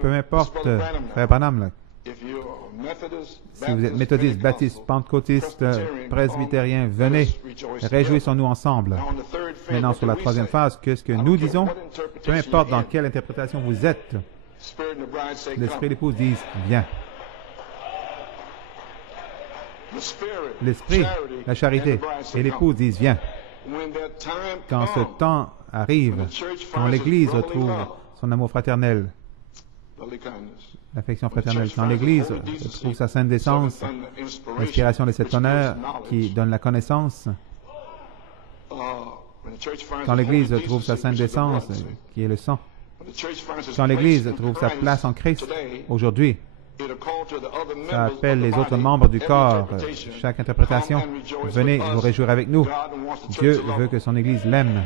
Peu importe, frère Branham, là, si vous êtes méthodiste, baptiste, pentecôtiste, presbytérien, venez, réjouissons-nous ensemble. Maintenant, sur la troisième phase, qu'est-ce que nous disons? Peu importe dans quelle interprétation vous êtes, l'esprit et l'épouse disent « Viens ». L'esprit, la charité et l'épouse disent « Viens ». Quand ce temps arrive, quand l'Église retrouve son amour fraternel, l'affection fraternelle, quand l'Église retrouve sa sainte décence, l'inspiration de cet honneur qui donne la connaissance, quand l'Église trouve sa sainte décence, qui est le sang, quand l'Église trouve sa place en Christ, aujourd'hui, ça appelle les autres membres du corps. Chaque interprétation, venez vous réjouir avec nous. Dieu veut que son Église l'aime.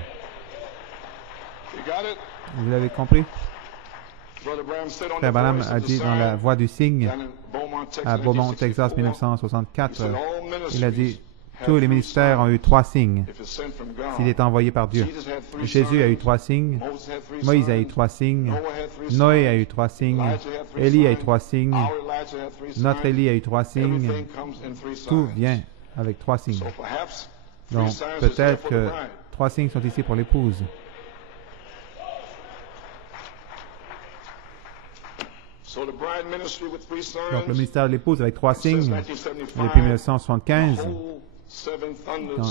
Vous l'avez compris? Frère Branham a dit dans La Voix du Signe, à Beaumont, Texas, 1964, il a dit, tous les ministères ont eu 3 signes, s'il est envoyé par Dieu. Jésus a eu 3 signes, Moïse a eu 3 signes, Noé a eu 3 signes, Élie a eu 3 signes, notre Élie a eu 3 signes, tout vient avec 3 signes. Donc, peut-être que 3 signes sont ici pour l'épouse. Donc, le ministère de l'épouse avec 3 signes, depuis 1975, quand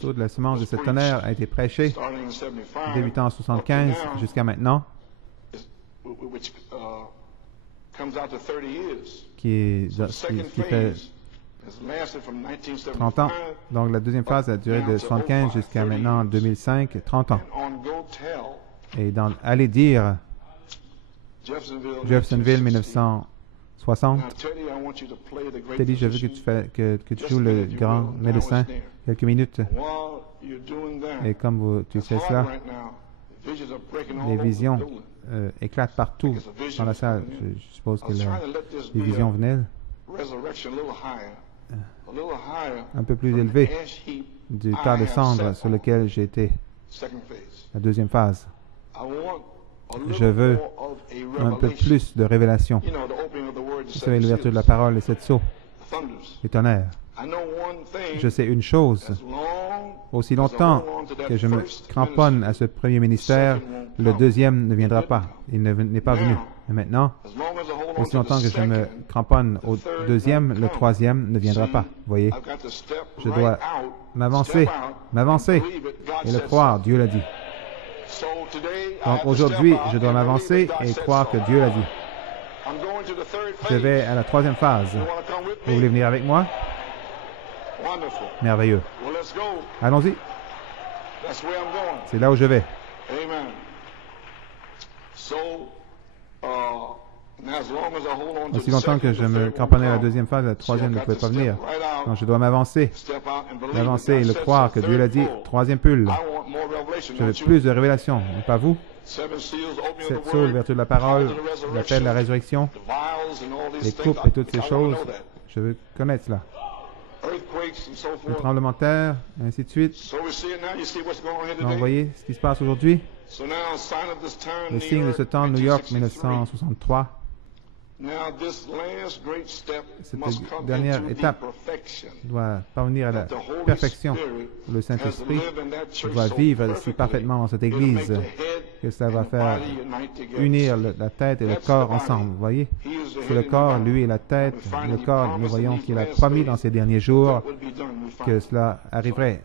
toute la semence de cette tonnerre a été prêchée, débutant en 1975 jusqu'à maintenant, qui fait 30 ans. Donc, la deuxième phase a duré de 1975 jusqu'à maintenant 2005, 30 ans. Et dans Allez dire, Jeffersonville, 1960. Teddy, je veux que tu joues le grand médecin quelques minutes. Et comme tu sais cela, les visions éclatent partout dans la salle. Je suppose que les visions venaient un peu plus élevées du tas de cendres sur lequel j'ai été. La deuxième phase. Je veux un peu plus de révélation. Vous savez, l'ouverture de la parole et cette sceau, les tonnerres. Je sais une chose. Aussi longtemps que je me cramponne à ce premier ministère, le deuxième ne viendra pas. Il n'est pas venu. Et maintenant, aussi longtemps que je me cramponne au deuxième, le troisième ne viendra pas. Vous voyez, je dois m'avancer, et le croire. Dieu l'a dit. Donc aujourd'hui, je dois m'avancer et croire que Dieu l'a dit. Je vais à la troisième phase. Vous voulez venir avec moi? Merveilleux. Allons-y. C'est là où je vais. Aussi longtemps que je me cramponnais à la deuxième phase, la troisième ne pouvait pas venir. Donc je dois m'avancer et le croire que Dieu l'a dit. Troisième pull. Je veux plus de révélation, pas vous? Cette sceau, l'ouverture de la parole, l'appel, la résurrection, les coupes et toutes ces choses, je veux connaître cela. Le tremblement de terre, et ainsi de suite. Donc, vous voyez ce qui se passe aujourd'hui? Le signe de ce temps, New York, 1963. Cette dernière étape doit parvenir à la perfection. Le Saint-Esprit doit vivre si parfaitement dans cette Église que ça va faire unir la tête et le corps ensemble. Vous voyez? C'est le corps, lui et la tête. Le corps, nous voyons qu'il a promis dans ces derniers jours que cela arriverait.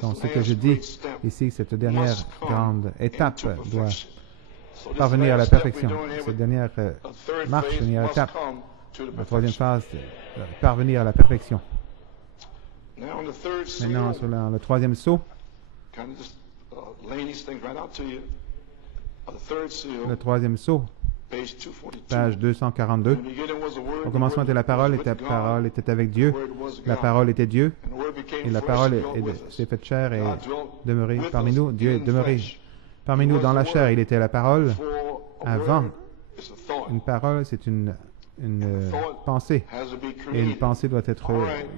Donc, ce que je dis ici, cette dernière grande étape doit parvenir à la perfection. Cette dernière marche, dernière étape La troisième phase, parvenir à la perfection. Maintenant, sur le troisième sceau, le troisième sceau, page 242. Au commencement était la parole était avec Dieu, la parole était Dieu, et la parole s'est faite chair et est demeurée parmi nous. Dieu est demeuré parmi nous dans la chair. Il était la parole. Avant, une parole, c'est une pensée. Et une pensée doit être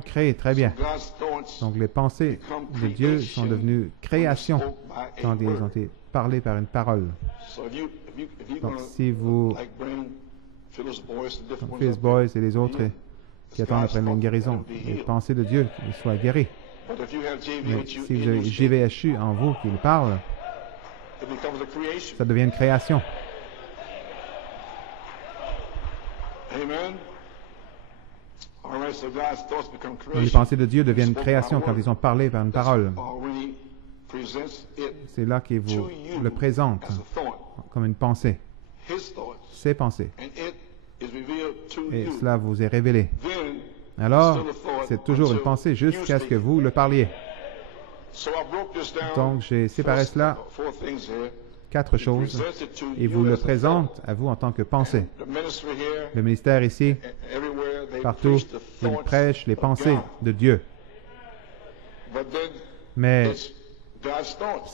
créée. Très bien. Donc, les pensées de Dieu sont devenues créations quand ils ont été parlées par une parole. Donc, si vous, Phyllis Boyce et les autres qui attendent après une guérison, les pensées de Dieu, qu'ils soient guéris. Mais si vous avez JVHU en vous qui le parle, ça devient une création. Les pensées de Dieu deviennent une création quand ils sont parlées par une parole. C'est là qu'il vous le présente comme une pensée. Ses pensées. Et cela vous est révélé. Alors, c'est toujours une pensée jusqu'à ce que vous le parliez. Donc, j'ai séparé cela, 4 choses, et vous le présente à vous en tant que pensée. Le ministère ici, partout, il prêche les pensées de Dieu. Mais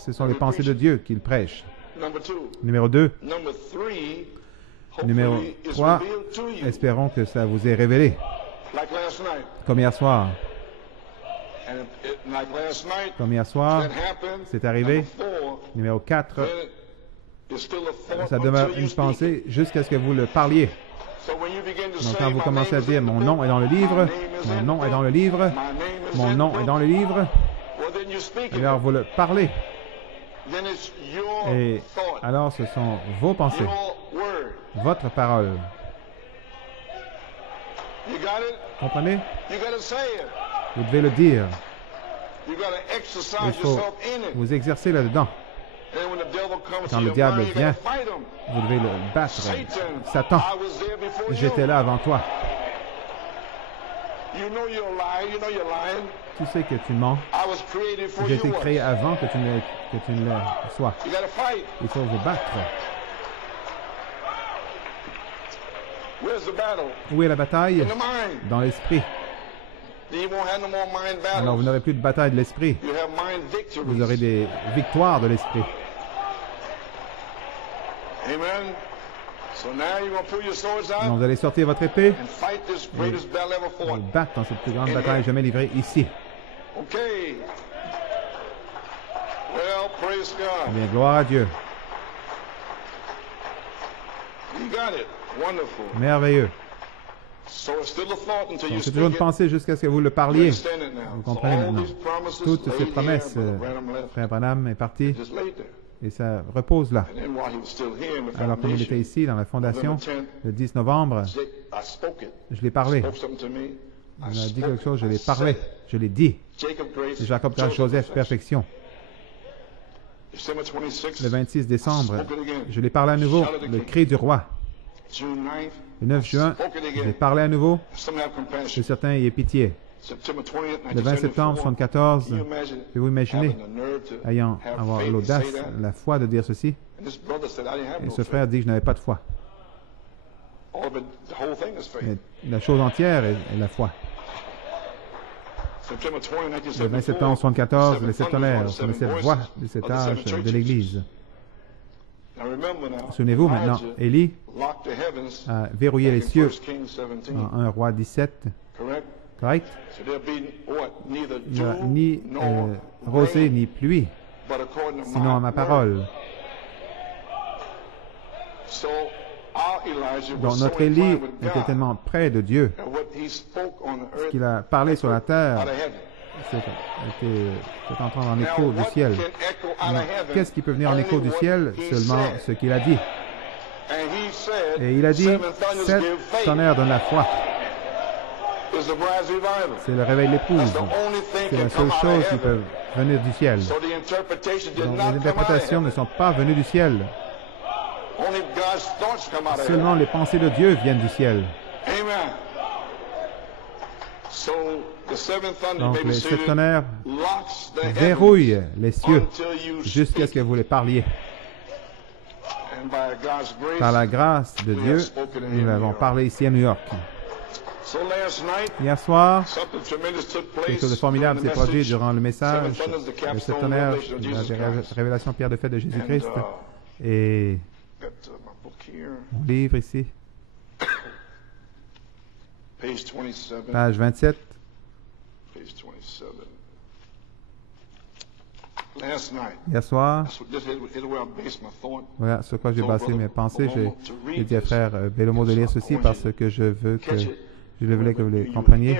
ce sont les pensées de Dieu qu'il prêche. Numéro 2. Numéro 3. Espérons que ça vous est révélé. Comme hier soir. Comme hier soir, c'est arrivé. Numéro 4. Ça demeure une pensée jusqu'à ce que vous le parliez. Donc quand vous commencez à dire « Mon nom est dans le livre, mon nom est dans le livre, mon nom est dans le livre », alors vous le parlez. Et alors ce sont vos pensées, votre parole. Comprenez? Vous devez le dire. Il faut vous exercer là-dedans. Quand le diable vient, vous devez le battre. Satan, j'étais là avant toi. Tu sais que tu mens. J'ai été créé avant que tu ne le sois. Il faut vous battre. Où est la bataille? Dans l'esprit. Alors vous n'aurez plus de bataille de l'esprit. Vous aurez des victoires de l'esprit. Donc vous allez sortir votre épée et battre dans cette plus grande bataille jamais livrée ici. Eh bien, gloire à Dieu. Merveilleux. C'est toujours une pensée jusqu'à ce que vous le parliez. Vous comprenez maintenant. Toutes ces promesses, Frère Branham est parti et ça repose là. Alors comme il était ici dans la fondation, le 10 novembre, je l'ai parlé. Il m'a dit quelque chose, je l'ai parlé, je l'ai dit. Jacob Grace Joseph, perfection. Le 26 décembre, je l'ai parlé à nouveau, le cri du roi. Le 9 juin, je l'ai parlé à nouveau, que certains y aient pitié. Le 20 septembre 1974, pouvez-vous imaginer, avoir l'audace, la foi de dire ceci? Et ce frère dit que je n'avais pas de foi. Mais la chose entière est la foi. Le 20 septembre 1974, les septonnaires, c'est cette voix de cet âge de l'Église. Souvenez-vous maintenant, Élie a verrouillé les cieux en 1 Roi 17. Correct? Il n'y a ni rosée ni pluie, sinon à ma parole. Donc notre Élie était tellement près de Dieu, ce qu'il a parlé sur la terre, c'est entrant en écho du ciel. Qu'est-ce qui peut venir en écho du ciel? Seulement ce qu'il a dit. Et il a dit, 7 tonnerres de la foi. C'est le réveil de l'épouse. C'est la seule chose qui peut venir du ciel. Donc, les interprétations ne sont pas venues du ciel. Seulement les pensées de Dieu viennent du ciel. Donc, les sept tonnerres verrouillent les cieux jusqu'à ce que vous les parliez. Par la grâce de Dieu, nous l'avons parlé ici à New York. Hier soir, quelque chose de formidable s'est produit durant le message. Le sept tonnerres, la révélation pierre de fait de Jésus-Christ. Et mon livre ici, page 27. Hier soir, voilà sur quoi j'ai basé mes pensées. J'ai dit à frère Bellomo de lire ceci parce que je voulais que vous les compreniez.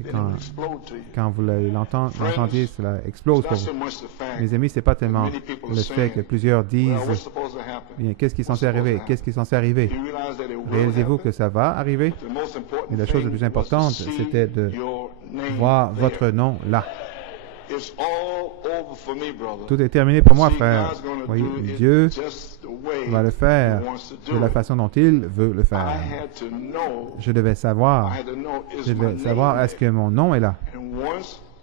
Et quand vous l'entendiez, cela explose pour vous. Mes amis, ce n'est pas tellement le fait que plusieurs disent bien, qu'est-ce qui est censé arriver? Qu'est-ce qui est censé arriver? Réalisez-vous que ça va arriver? Mais la chose la plus importante, c'était de voir votre nom là. Tout est terminé pour moi, frère. Oui, Dieu va le faire de la façon dont il veut le faire. Je devais savoir est-ce que mon nom est là.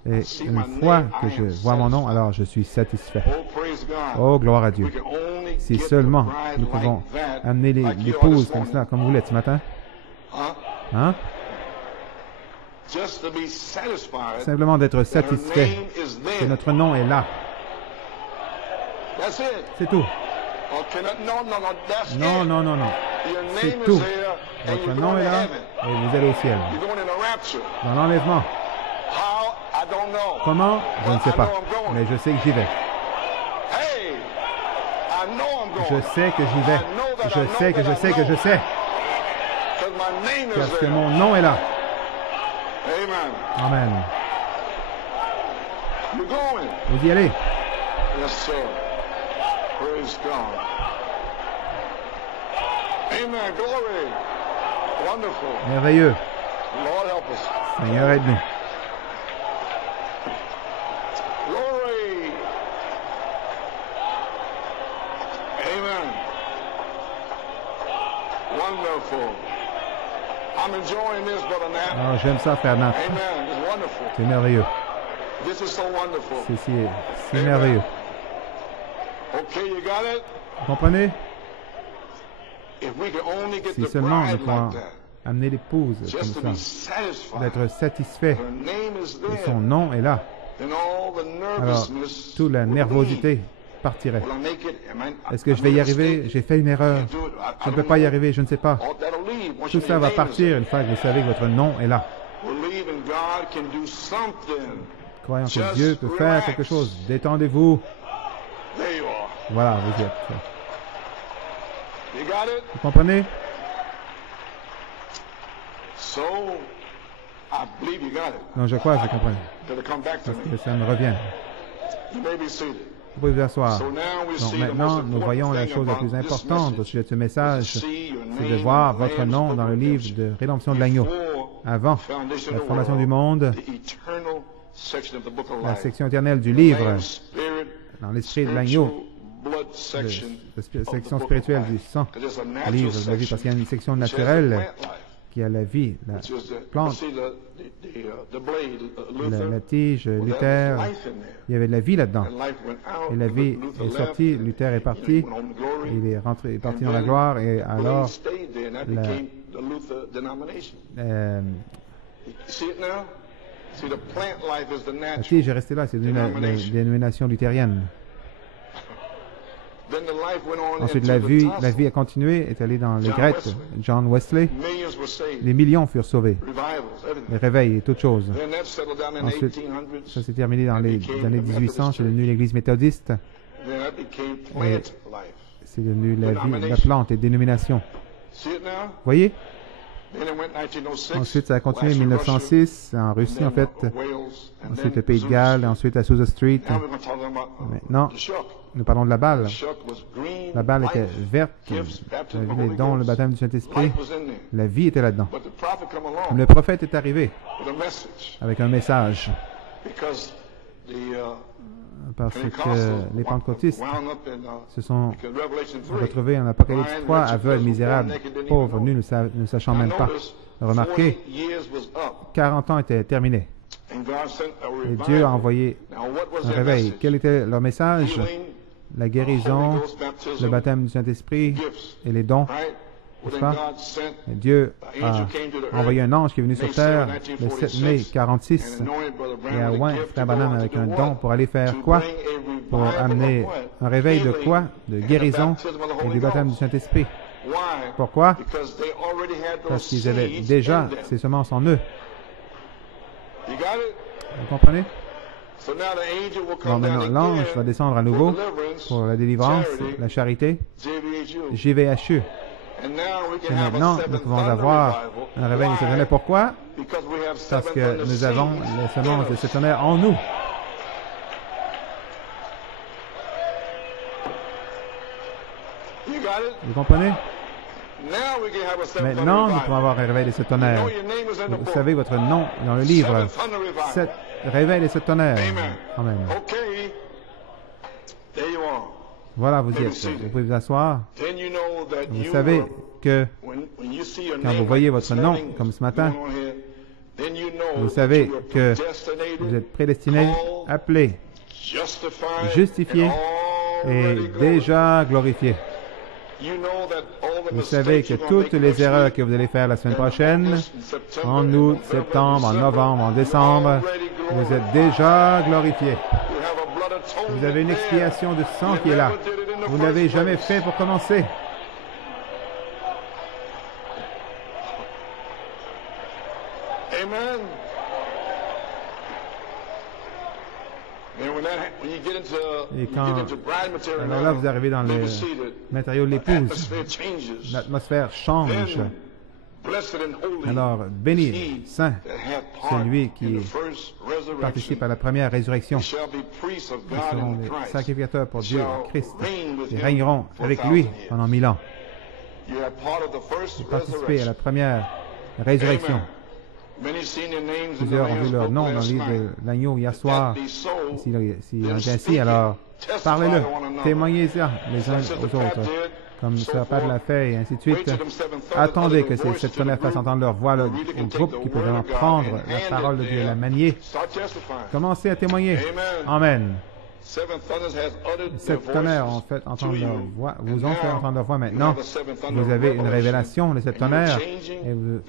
Et une fois que je vois mon nom, alors je suis satisfait. Oh, gloire à Dieu. Si seulement nous pouvons amener l'épouse comme cela, comme vous l'êtes ce matin. Hein? Simplement d'être satisfait que notre nom est là. C'est tout. Non, non, non, non. C'est tout. Votre nom est là et vous allez au ciel. Dans l'enlèvement. Comment? Je ne sais pas. Mais je sais que j'y vais. Je sais que j'y vais. Je sais que je sais que je sais. Parce que mon nom est là. Amen. Vous y allez? Yes, sir. Praise God. Amen. Glory. Wonderful. Merveilleux. Lord help us. Seigneur, aide-nous. Glory. Amen. Wonderful. I'm enjoying this, Brother Nat. Oh, j'aime ça, frère Nat. Amen. It's wonderful. C'est merveilleux. This is so wonderful. C'est merveilleux. Okay, you got it? Vous comprenez? If we could only get Si the seulement nous bride pouvons like that, amener l'épouse just to comme be ça, satisfied, d'être satisfait, her name is et there, son nom est là, then all the alors nervousness toute la would nervosité leave. partirait. Will I make it? Est-ce que je vais y arriver? J'ai fait une erreur. Je ne peux pas y arriver, je ne sais pas. All that'll leave once Tout your ça va name is partir there. une fois que vous savez que votre nom est là. Believe in God can do something. Croyons que Dieu peut faire quelque chose. Détendez-vous. There you are. Voilà, vous y êtes. You got it? Vous comprenez? So, I believe you got it. Non, je crois que je comprends. It'll come back to Parce me. que ça me revient. You may be seated. Vous pouvez vous asseoir. So now we Donc see the maintenant, most nous voyons la important chose thing la plus about this importante au message. sujet de ce message, See your c'est de name voir in the votre Lamb's nom Book dans of le livre Redemption. de rédemption de l'agneau. Before Avant foundation la of the fondation world, du monde, the eternal section of the book of la life. section éternelle du The livre, Lamb's Spirit, dans l'esprit de l'agneau, spiritual blood section la of the section book of spirituelle life. du sang, 'Cause there's a le natural livre de la vie, section, parce qu'il y a une section which has the naturelle plant life, qui a la vie, la which is the, plante, see the blade, la Luther, tige, well, Luther, there was life in there. il y avait de la vie là-dedans. And life went out, Et la vie Luther est left, sortie, and, Luther est he parti, went home to glory. il est rentré, est parti And dans la then gloire, et blade alors stayed there, and that la- became the Luther denomination. You see it now? See, the plant life is the la natural. tige est restée là, c'est devenu la dénomination luthérienne. Then the life went on Ensuite, into la the vie gospel. a continué, est allée dans les John Grecs. Wesley. John Wesley, Millions were saved. des millions furent sauvés, Revivals, everything. les réveils et toutes choses. Then that settled down in Ensuite, 1800s. ça s'est terminé dans les became années the 1800, Methodist c'est devenu l'Église méthodiste, Then that became plant life. c'est devenu la vie, la plante et dénomination. See it now? Voyez? Then it went 1906. Ensuite, ça a continué en last in Russia, 1906, en Russie and en then, fait. Wales, and Ensuite, then le Pays de Azusa Galles, et Street. ensuite à Azusa Street. Now we're going to talk about Maintenant, the shock. nous parlons de la balle. The shock was green, La balle était life, verte, gifts, baptism la of vie, the les dons, Holy le Ghost. baptême du Saint-Esprit. Life was in there. La vie était là-dedans. But the prophet come along Le prophète est arrivé with a message avec un message. because the parce que les pentecôtistes se sont retrouvés en Apocalypse 3, aveugles, misérables, pauvres, nus, ne sachant même pas. Remarquez, 40 ans étaient terminés. Et Dieu a envoyé un réveil. Quel était leur message? La guérison, le baptême du Saint-Esprit et les dons. N'est-ce pas? Et Dieu a envoyé un ange qui est venu sur terre le 7 mai 46 et a oint Frère Branham avec un don pour aller faire quoi? Pour amener un réveil de quoi? De guérison et du baptême du Saint-Esprit. Pourquoi? Parce qu'ils avaient déjà ces semences en eux. Vous comprenez? Donc maintenant, l'ange va descendre à nouveau pour la délivrance, la charité, JVHU. Et maintenant, nous pouvons avoir un réveil de tonnerre. Pourquoi? Parce que nous avons les semences de ce tonnerre en nous. Vous comprenez? Maintenant, nous pouvons avoir un réveil de ce tonnerre. Vous savez votre nom dans le livre. Réveil de ce tonnerre. Amen. Voilà, vous y êtes. Vous pouvez vous asseoir. Vous savez que quand vous voyez votre nom, comme ce matin, vous savez que vous êtes prédestiné, appelé, justifié et déjà glorifié. Vous savez que toutes les erreurs que vous allez faire la semaine prochaine, en août, septembre, en novembre, en décembre, vous êtes déjà glorifié. Vous avez une expiation de sang qui est là. Vous ne l'avez jamais fait pour commencer. Amen. Et quand, alors là, vous arrivez dans le matériau de l'épouse, l'atmosphère change. Alors, béni, saint, celui qui participe à la première résurrection. Ils seront les sacrificateurs pour Dieu, Christ. Ils régneront avec lui pendant 1000 ans. Vous participez à la première résurrection. Plusieurs ont vu leur nom dans le livre de l'agneau hier soir. S'il en est ainsi, alors parlez-le, témoignez ça les uns aux autres, comme Sir Pat l'a fait, et ainsi de suite. Attendez que cette tonnerre fasse entendre leur voix au groupe qui peut vraiment prendre la parole de Dieu et la manier. Commencez à témoigner. Amen. Cette tonnerre ont fait entendre leur voix, vous ont fait entendre leur voix maintenant. Vous avez une révélation de cette tonnerre et vous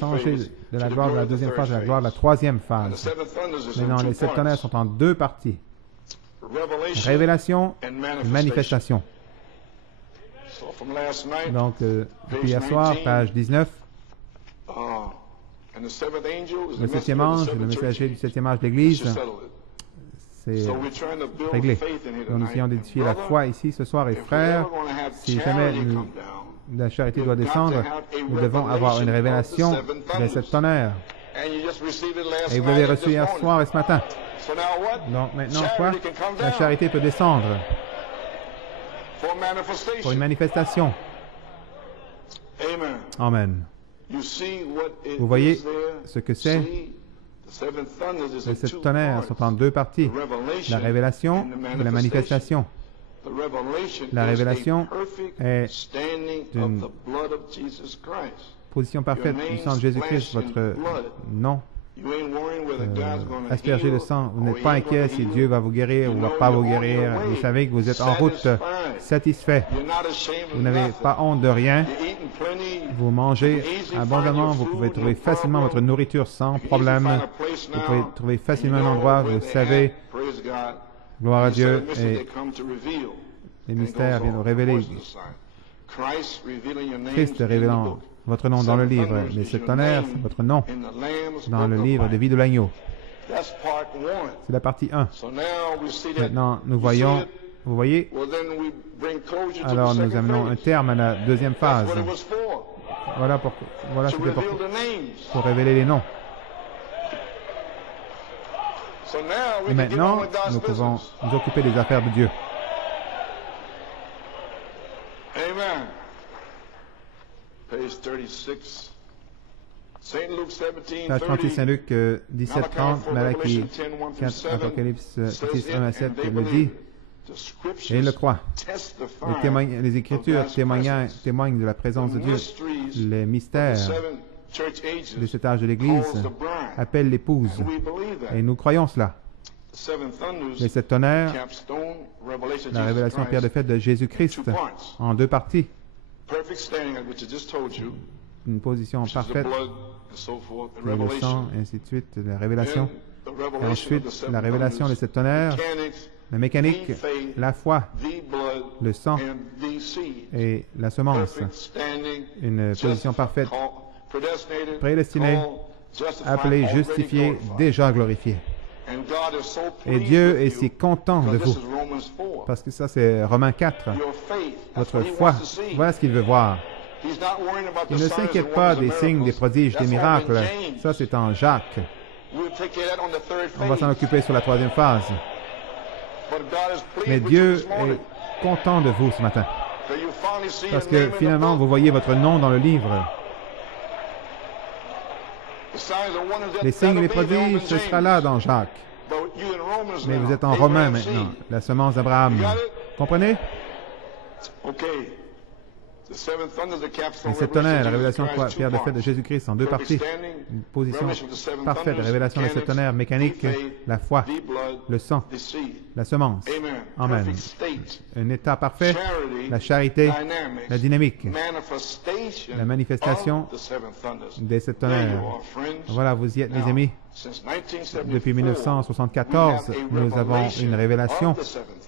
changez de la gloire de la deuxième phase à la gloire de la troisième phase. Maintenant, les sept tonnerres sont en deux parties. Révélation et manifestation. Donc, depuis hier soir, page 19. Le septième ange, le messager du septième ange de l'Église, c'est réglé. Donc, nous essayons d'édifier la foi ici ce soir. Et frères, si jamais la charité doit descendre, nous devons avoir une révélation de cette tonnerre. Et vous l'avez reçu hier soir et ce matin. Donc maintenant, quoi? La charité peut descendre pour une manifestation. Amen. Vous voyez ce que c'est? Les sept tonnerres sont en deux parties. La révélation et la manifestation. La révélation est d'une position parfaite du sang de Jésus-Christ, votre nom. Asperger le sang. Vous n'êtes pas inquiet si Dieu va vous guérir ou ne va pas vous guérir. Vous savez que vous êtes en route, satisfait. Vous n'avez pas honte de rien. Vous mangez abondamment. Vous pouvez trouver facilement votre nourriture sans problème. Vous pouvez trouver facilement un endroit. Vous savez. Gloire à Dieu. Et les mystères viennent nous révéler. Christ révélant votre nom dans le livre. Les sept tonnerres, c'est votre nom dans le livre de vie de l'agneau. C'est la partie 1. Maintenant, nous voyons, vous voyez, alors nous amenons un terme à la deuxième phase. Voilà c'était pour révéler les noms. Et maintenant, nous pouvons nous occuper des affaires de Dieu. Amen. Page 36. Page 36, Saint Luc 17, 30, Malachie 4, Apocalypse 10, 1 à 7 le dit, et il le croit. Les Écritures témoignent de la présence de Dieu. Les mystères de cet âge de l'Église appellent l'épouse. Et nous croyons cela. Les sept tonnerres, la révélation pierre de fête de Jésus-Christ, en deux parties. Une position parfaite, le sang, et ainsi de suite, la révélation. Et ensuite, la révélation des sept tonnerres, la mécanique, la foi, le sang et la semence. Une position parfaite, prédestinée, appelée, justifiée, déjà glorifiée. Et Dieu est si content de vous, parce que ça c'est Romains 4, votre foi, voilà ce qu'il veut voir. Il ne s'inquiète pas des signes, des prodiges, des miracles, ça c'est en Jacques. On va s'en occuper sur la troisième phase. Mais Dieu est content de vous ce matin, parce que finalement vous voyez votre nom dans le livre. Les signes et les prodiges, ce sera là dans Jacques. Mais vous êtes en Romains maintenant, la semence d'Abraham. Comprenez? Les sept tonnerres, la révélation pierre de fête de Jésus-Christ en deux parties. Une position parfaite, la révélation des sept tonnerres, mécanique, la foi, le sang, la semence. Amen. Un état parfait, la charité, la dynamique, la manifestation des sept tonnerres. Voilà, vous y êtes, mes amis. Depuis 1974, nous avons une révélation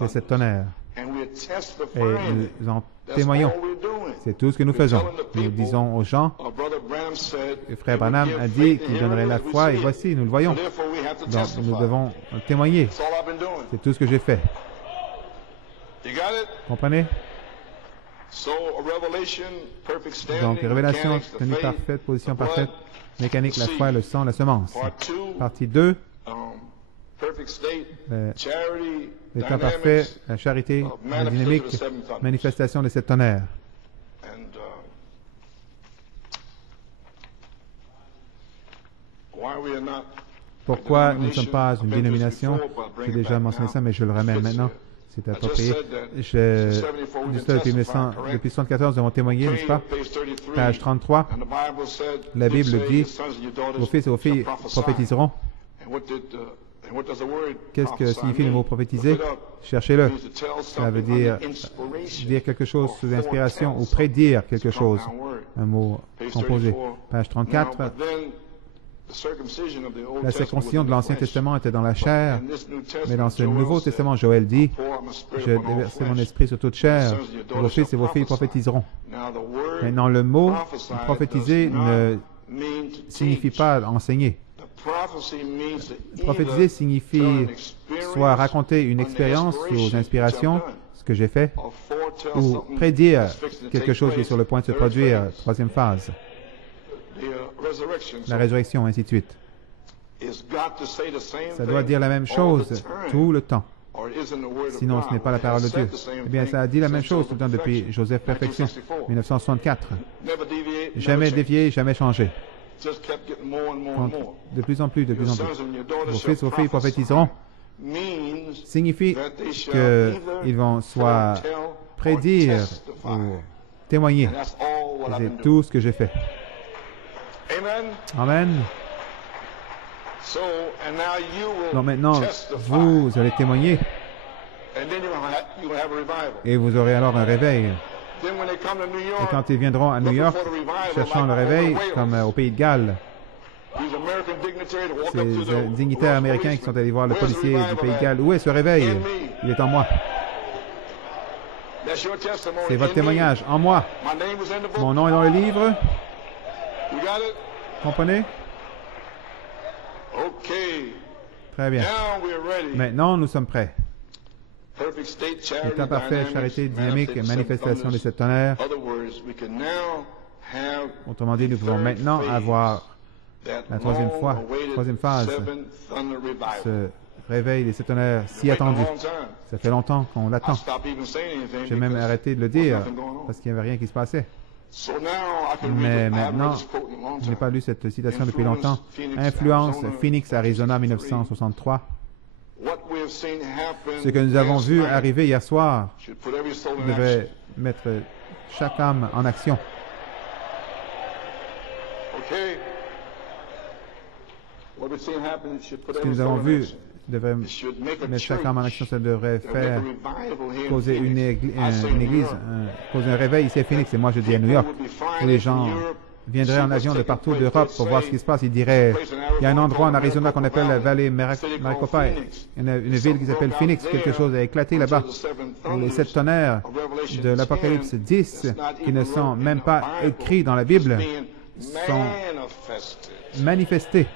des sept tonnerres. Et nous en témoignons. C'est tout ce que nous faisons. Nous disons aux gens, frère Branham a dit qu'il donnerait la foi, et voici, nous le voyons. Donc, nous devons témoigner. C'est tout ce que j'ai fait. Comprenez? Donc, révélation, tenue parfaite, position parfaite, mécanique, la foi, le sang, la semence. Partie 2. L'état parfait, la charité, la dynamique, manifestation de sept tonnerres. Pourquoi nous ne sommes pas une dénomination? J'ai déjà mentionné ça, mais je le ramène maintenant. C'est approprié. Depuis 1974, nous avons témoigné, n'est-ce pas? Page 33. La Bible dit, vos fils et vos filles prophétiseront. Qu'est-ce que signifie le mot prophétiser? Cherchez-le. Ça veut dire quelque chose sous inspiration ou prédire quelque chose. Un mot composé. Page 34. La circoncision de l'Ancien Testament était dans la chair, mais dans ce Nouveau Testament, Joël dit, « Je déverserai mon esprit sur toute chair, vos fils et vos filles prophétiseront. » Maintenant, le mot « prophétiser » ne signifie pas enseigner. Prophétiser signifie soit raconter une expérience aux inspirations, ce que j'ai fait, ou prédire quelque chose qui est sur le point de se produire, troisième phase. La résurrection, ainsi de suite. Ça doit dire la même chose tout le temps. Sinon, ce n'est pas la parole de Dieu. Eh bien, ça a dit la même chose tout le temps depuis Joseph Perfection, 1964. Jamais dévié, jamais changé. De plus en plus, de plus en plus. Vos fils, vos filles prophétiseront signifie qu'ils vont soit prédire ou témoigner. C'est tout ce que j'ai fait. Amen. Donc maintenant, vous allez témoigner et vous aurez alors un réveil. Et quand ils viendront à New York, cherchant le réveil, comme au Pays de Galles, ces dignitaires américains qui sont allés voir le policier du Pays de Galles, où est ce réveil? Il est en moi. C'est votre témoignage, en moi. Mon nom est dans le livre. Comprenez? Très bien. Maintenant, nous sommes prêts. État parfait, charité, dynamique et manifestation de sept tonnerres. Autrement dit, nous pouvons maintenant avoir la troisième phase, ce réveil des sept tonnerres si attendu. Ça fait longtemps qu'on l'attend. J'ai même arrêté de le dire parce qu'il n'y avait rien qui se passait. Mais maintenant, je n'ai pas lu cette citation depuis longtemps. Influence, Phoenix, Arizona, 1963. Ce que nous avons vu arriver hier soir devrait mettre chaque âme en action. Ce que nous avons vu devrait mettre chaque âme en action. Ça devrait faire causer une église, causer un réveil ici à Phoenix, et moi je dis à New York, où les gens viendraient en avion de partout d'Europe pour voir ce qui se passe. Ils diraient, il y a un endroit en Arizona qu'on appelle la vallée Maricopa, une ville qui s'appelle Phoenix, quelque chose a éclaté là-bas. Les 7 tonnerres de l'Apocalypse 10, qui ne sont même pas écrits dans la Bible, sont manifestés.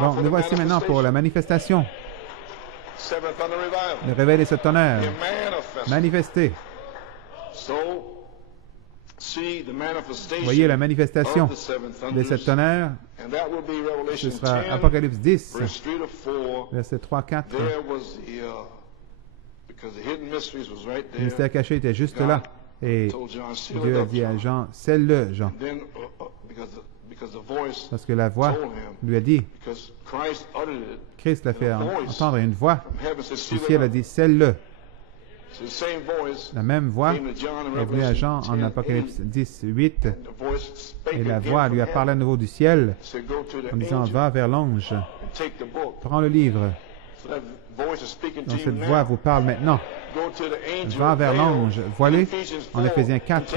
Donc, nous voici maintenant pour la manifestation. Le réveil des 7 tonnerres. Manifesté. Voyez la manifestation des 7 tonnerres. Ce sera Apocalypse 10, verset 3-4. Le mystère caché était juste là. Et Dieu a dit à Jean, scelle-le, Jean. Parce que la voix lui a dit, Christ l'a fait entendre une voix. Du ciel a dit, scelle-le. La même voix est venue à Jean en Apocalypse 10, 8. Et la voix lui a parlé à nouveau du ciel en disant, va vers l'ange, prends le livre. Donc cette voix vous parle maintenant. Va vers l'ange, voilé en Éphésiens 4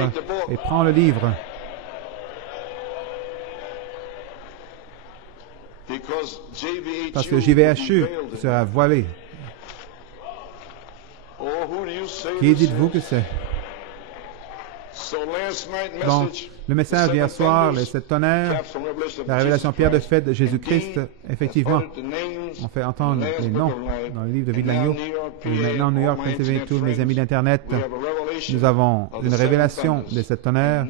et prends le livre. Parce que JVHU sera voilé. Qui dites-vous que c'est? Donc, le message d'hier soir, les 7 tonnerres, la révélation Pierre de Fête de Jésus-Christ, effectivement, on fait entendre les noms dans le livre de Vie de l'Agneau. Et maintenant, New York, Pennsylvanie, tous mes amis d'Internet, nous avons une révélation des 7 tonnerres.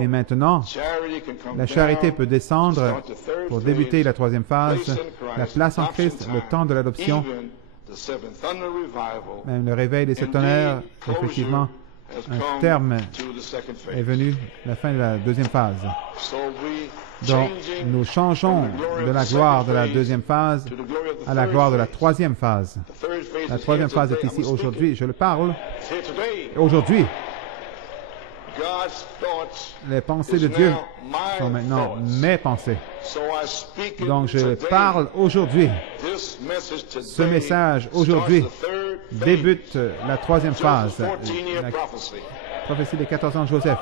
Et maintenant, la charité peut descendre pour débuter la 3e phase, la place en Christ, le temps de l'adoption, même le réveil des 7 tonnerres, effectivement, un terme est venu, la fin de la 2e phase. Donc, nous changeons de la gloire de la 2e phase à la gloire de la 3e phase. La 3e phase est ici aujourd'hui, je le parle. Aujourd'hui, les pensées de Dieu sont maintenant mes pensées. Donc, je parle aujourd'hui. Ce message, aujourd'hui, débute la 3e phase, la prophétie des 14 ans de Joseph.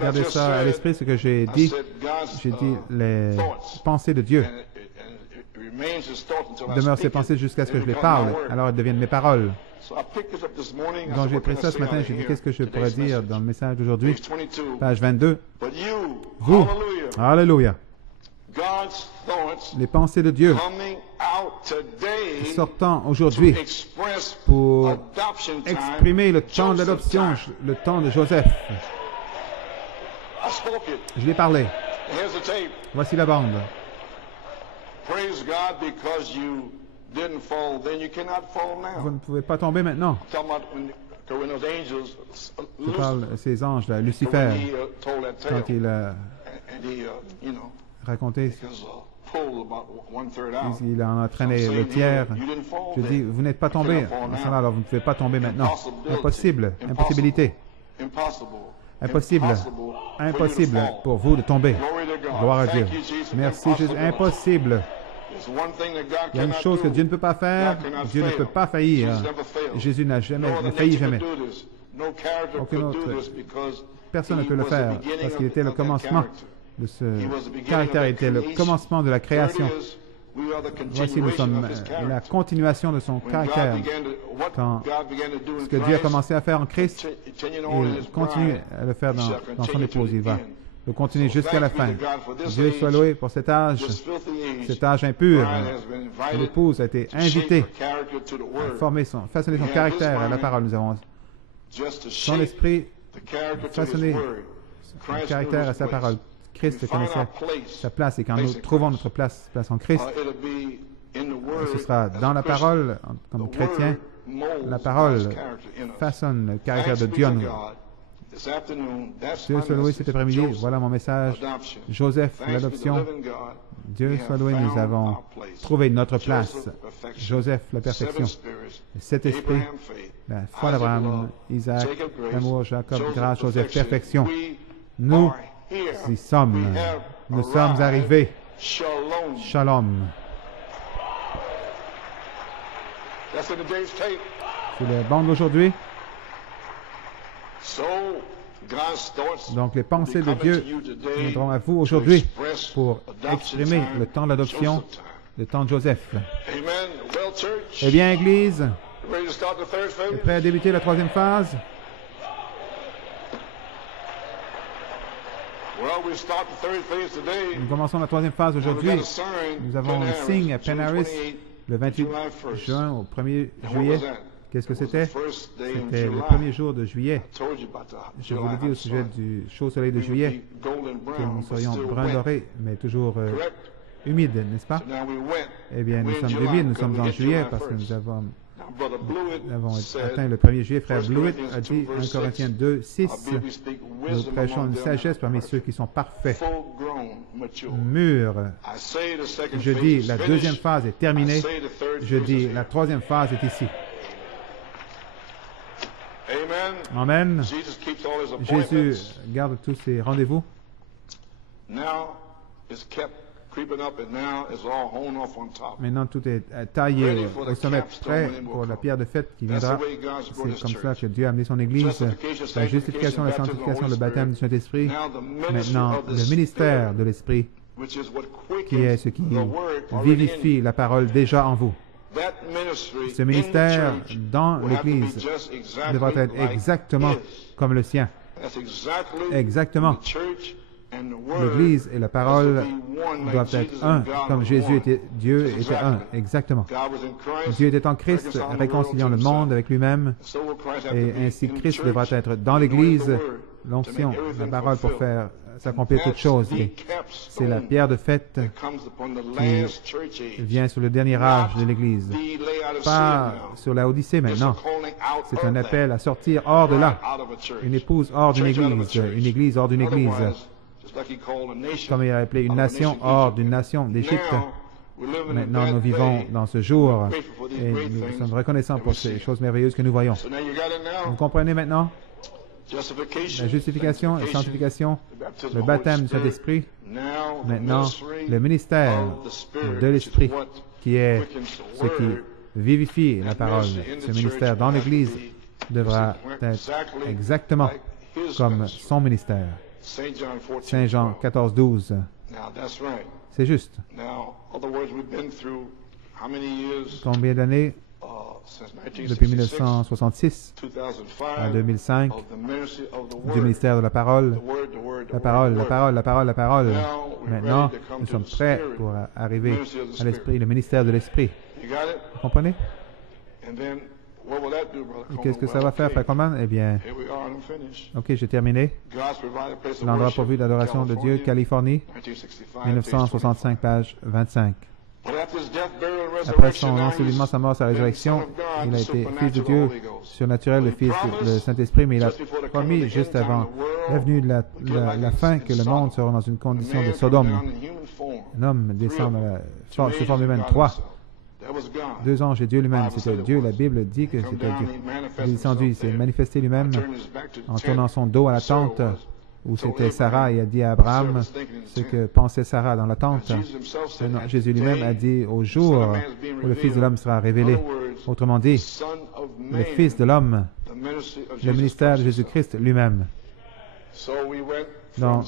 Gardez ça à l'esprit, ce que j'ai dit. J'ai dit les pensées de Dieu. Demeure ces pensées jusqu'à ce que je les parle, alors elles deviennent mes paroles. Donc j'ai pris ça ce matin, j'ai dit qu'est-ce que je pourrais dire dans le message d'aujourd'hui. Page 22. Vous, alléluia, les pensées de Dieu sortant aujourd'hui pour exprimer le temps d'adoption, le temps de Joseph. Je l'ai parlé. Voici la bande. Vous ne pouvez pas tomber maintenant. Je parle de ces anges, là, Lucifer, quand il a raconté, il a entraîné le tiers. Je dis, vous n'êtes pas tombé, alors vous ne pouvez pas tomber maintenant. Impossible, impossibilité. Impossible, impossible pour vous de tomber. Gloire à Dieu. Merci Jésus. Impossible. Il y a une chose que Dieu ne peut pas faire. Dieu ne peut pas faillir. Jésus n'a jamais failli jamais. Aucun autre. Personne ne peut le faire parce qu'il était le commencement de ce caractère. Il était le commencement de la création. Voici, nous sommes la continuation de son caractère. Quand ce que Dieu a commencé à faire en Christ, il continue à le faire dans son épouse. Il va le continuer jusqu'à la fin. Dieu soit loué pour cet âge impur. L'épouse a été invitée à façonner son caractère à la parole. Nous avons son esprit façonné son caractère à sa parole. Christ connaissait sa place et quand nous trouvons notre place en Christ, ce sera dans la parole comme chrétien. la parole façonne le caractère de Dieu en nous. Dieu soit loué cet après-midi. Voilà mon message. Joseph, l'adoption. Dieu soit loué, nous avons trouvé notre place. Joseph, la perfection. Cet esprit, la foi d'Abraham, Isaac, l'amour, Jacob, grâce, Joseph, perfection. Nous y sommes. Nous sommes arrivés. Shalom. C'est le bande d'aujourd'hui. Donc, les pensées de Dieu viendront à vous aujourd'hui pour exprimer le temps d'adoption, le temps de Joseph. Eh bien, Église, est prêt à débuter la troisième phase? Nous commençons la troisième phase aujourd'hui. Nous avons un signe à Penn Harris le 28 juin au 1er juillet. Qu'est-ce que c'était? C'était le premier jour de juillet. Je vous l'ai dit au sujet du chaud soleil de juillet, que nous serions brun doré, mais toujours humide, n'est-ce pas? Eh bien, nous sommes humides, nous sommes en juillet parce que nous avons atteint le 1er juillet. Frère Blewett a dit 1 Corinthiens 2, 6, nous prêchons une sagesse parmi ceux qui sont parfaits, mûrs. Je dis, la deuxième phase est terminée. Je dis, la troisième phase est ici. Amen. Jésus garde tous ses rendez-vous. Maintenant, tout est taillé au sommet, prêt pour la pierre de fête qui viendra. C'est comme ça que Dieu a amené son Église. La justification, la sanctification, le baptême du Saint-Esprit. Maintenant, le ministère de l'Esprit, qui est ce qui vivifie la parole déjà en vous. Ce ministère dans l'Église devra être exactement comme le sien. Exactement. L'Église et la parole doivent être un, comme Jésus était, Dieu était un. Exactement. Dieu était en Christ, réconciliant le monde avec lui-même, et ainsi Christ devra être dans l'Église, l'onction, la parole pour faire s'accomplir toutes choses. C'est la pierre de fête qui vient sur le dernier âge de l'Église. Pas sur la Odyssée maintenant. C'est un appel à sortir hors de là. Une épouse hors d'une église. Une église hors d'une église. Comme il a appelé une nation hors d'une nation d'Égypte. Maintenant, nous vivons dans ce jour et nous sommes reconnaissants pour ces choses merveilleuses que nous voyons. Vous comprenez maintenant? La justification et sanctification, le baptême du Saint-Esprit, maintenant le ministère de l'Esprit, qui est ce qui vivifie la parole. Ce ministère dans l'Église devra être exactement comme son ministère. Saint Jean 14, 12. C'est juste. Combien d'années? Depuis 1966 à 2005, du ministère de la parole, la parole, la parole, la parole, la parole. Maintenant, nous sommes prêts pour arriver à l'Esprit, le ministère de l'Esprit. Vous comprenez? Et qu'est-ce que ça va faire, Frère Coleman? Eh bien, ok, j'ai terminé. L'endroit pourvu d'adoration de Dieu, Californie, 1965, page 25. Après son ensevelissement, sa mort, sa résurrection, il a été Fils de Dieu surnaturel, le Fils du Saint-Esprit, mais il a promis juste avant la venue de la fin que le monde sera dans une condition de Sodome. Un homme descend sous forme humaine. 3. 2 anges et Dieu lui-même. C'était Dieu. La Bible dit que c'était Dieu. Il est descendu, il s'est manifesté lui-même en tournant son dos à la tente où c'était Sarah, et a dit à Abraham ce que pensait Sarah dans la tente. Jésus lui-même a dit au jour où le Fils de l'homme sera révélé. Autrement dit, le Fils de l'homme, le ministère de Jésus-Christ lui-même. Donc,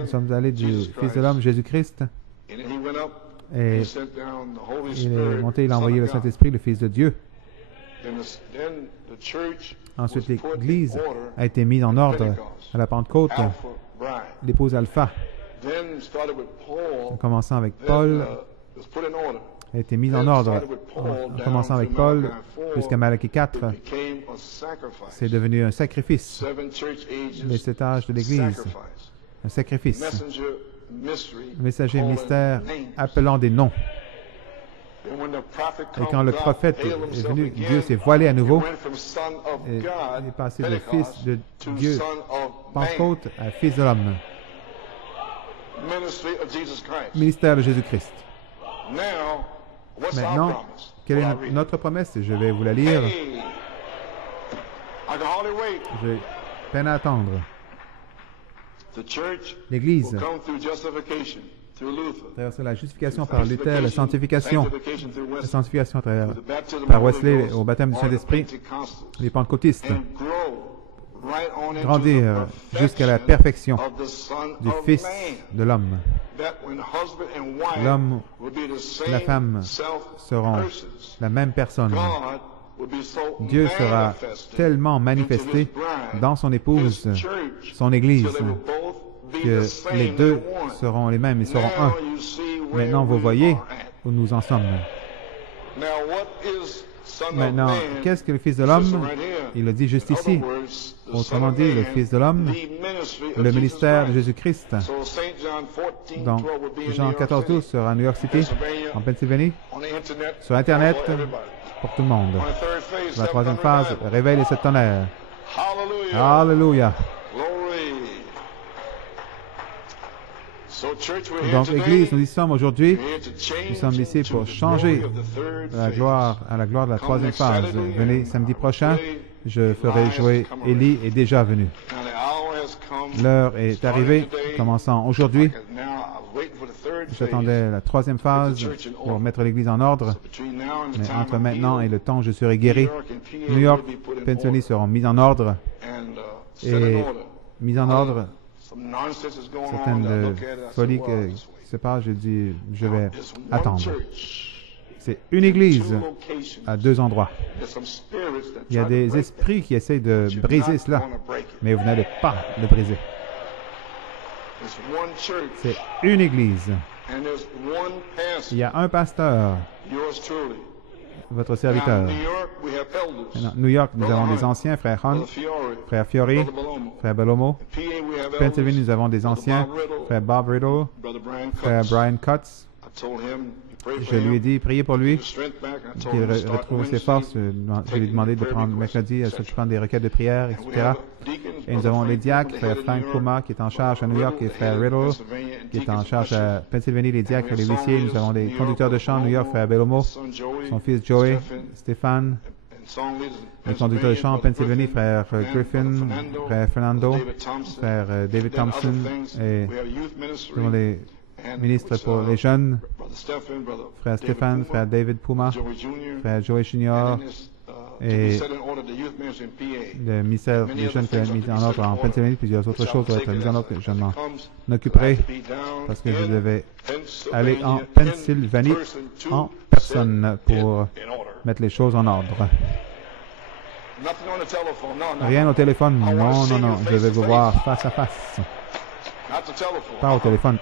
nous sommes allés du Fils de l'homme, Jésus-Christ, et il est monté, il a envoyé le Saint-Esprit, le Fils de Dieu. Ensuite, l'Église a été mise en ordre à la Pentecôte, l'épouse Alpha. En commençant avec Paul, a été mise en ordre. En commençant avec Paul jusqu'à Malachie 4, c'est devenu un sacrifice. Les 7 âges de l'Église, un sacrifice. Le messager mystère appelant des noms. Et quand le prophète est venu, Dieu s'est voilé à nouveau. Et il est passé de fils de Dieu, Pentecôte, à fils de l'homme. Ministère de Jésus-Christ. Maintenant, quelle est notre promesse? Je vais vous la lire. J'ai peine à attendre. L'Église traverse la justification par Luther, la sanctification par Wesley au baptême du Saint-Esprit, les pentecôtistes, grandir jusqu'à la perfection du Fils de l'homme. L'homme, la femme seront la même personne. Dieu sera tellement manifesté dans son épouse, son Église, que les deux seront les mêmes, ils seront un. Maintenant, vous voyez où nous en sommes. Maintenant, qu'est-ce que le Fils de l'homme? Il le dit juste ici. Autrement dit, le Fils de l'homme, le ministère de Jésus-Christ. Donc, Jean 14:12 sera à New York City, en Pennsylvanie, sur Internet, pour tout le monde. La troisième phase, réveille les sept tonnerres. Alléluia. Donc, l'Église, nous y sommes aujourd'hui. Nous sommes ici pour changer à la gloire de la troisième phase. Venez samedi prochain. Je ferai jouer Élie est déjà venu. L'heure est arrivée, commençant aujourd'hui. J'attendais la troisième phase pour mettre l'Église en ordre. Mais entre maintenant et le temps où je serai guéri, New York, Pennsylvanie seront mis en ordre. Et mis en ordre, certaines folies qui se passent, je dis, je vais attendre. C'est une église à deux endroits. Il y a des esprits qui essayent de briser cela, mais vous n'allez pas le briser. C'est une église. Il y a un pasteur, votre serviteur. Maintenant, New York, nous avons des anciens, frère Hunt, frère Fiori, frère Belomo. Pennsylvanie, nous avons des anciens, frère Bob Riddle, frère Brian Cutts. Je lui ai dit, priez pour lui, qu'il retrouve ses forces. Je lui ai demandé de prendre mercredi, à s'occuper des requêtes de prière, etc. Et nous avons les diacres, frère Frank Puma, qui est en charge à New York, et frère Riddle, qui est en charge à Pennsylvanie, les diacres et les huissiers. Nous avons des conducteurs de chant à New York, frère Belomo, son fils Joey, Stéphane, les conducteurs de chant en Pennsylvanie, frère Griffin, frère Fernando, frère David Thompson, et nous avons des ministres pour les jeunes, frère Stéphane, frère David Puma, frère Joey Junior, et le ministère des jeunes qui est mis en ordre en Pennsylvanie, plusieurs autres choses doivent être mises en ordre. Je m'en occuperai parce que je devais aller en Pennsylvanie en personne pour mettre les choses en ordre. Rien au téléphone. Non, non, non. Je vais vous voir face à face. Pas au téléphone.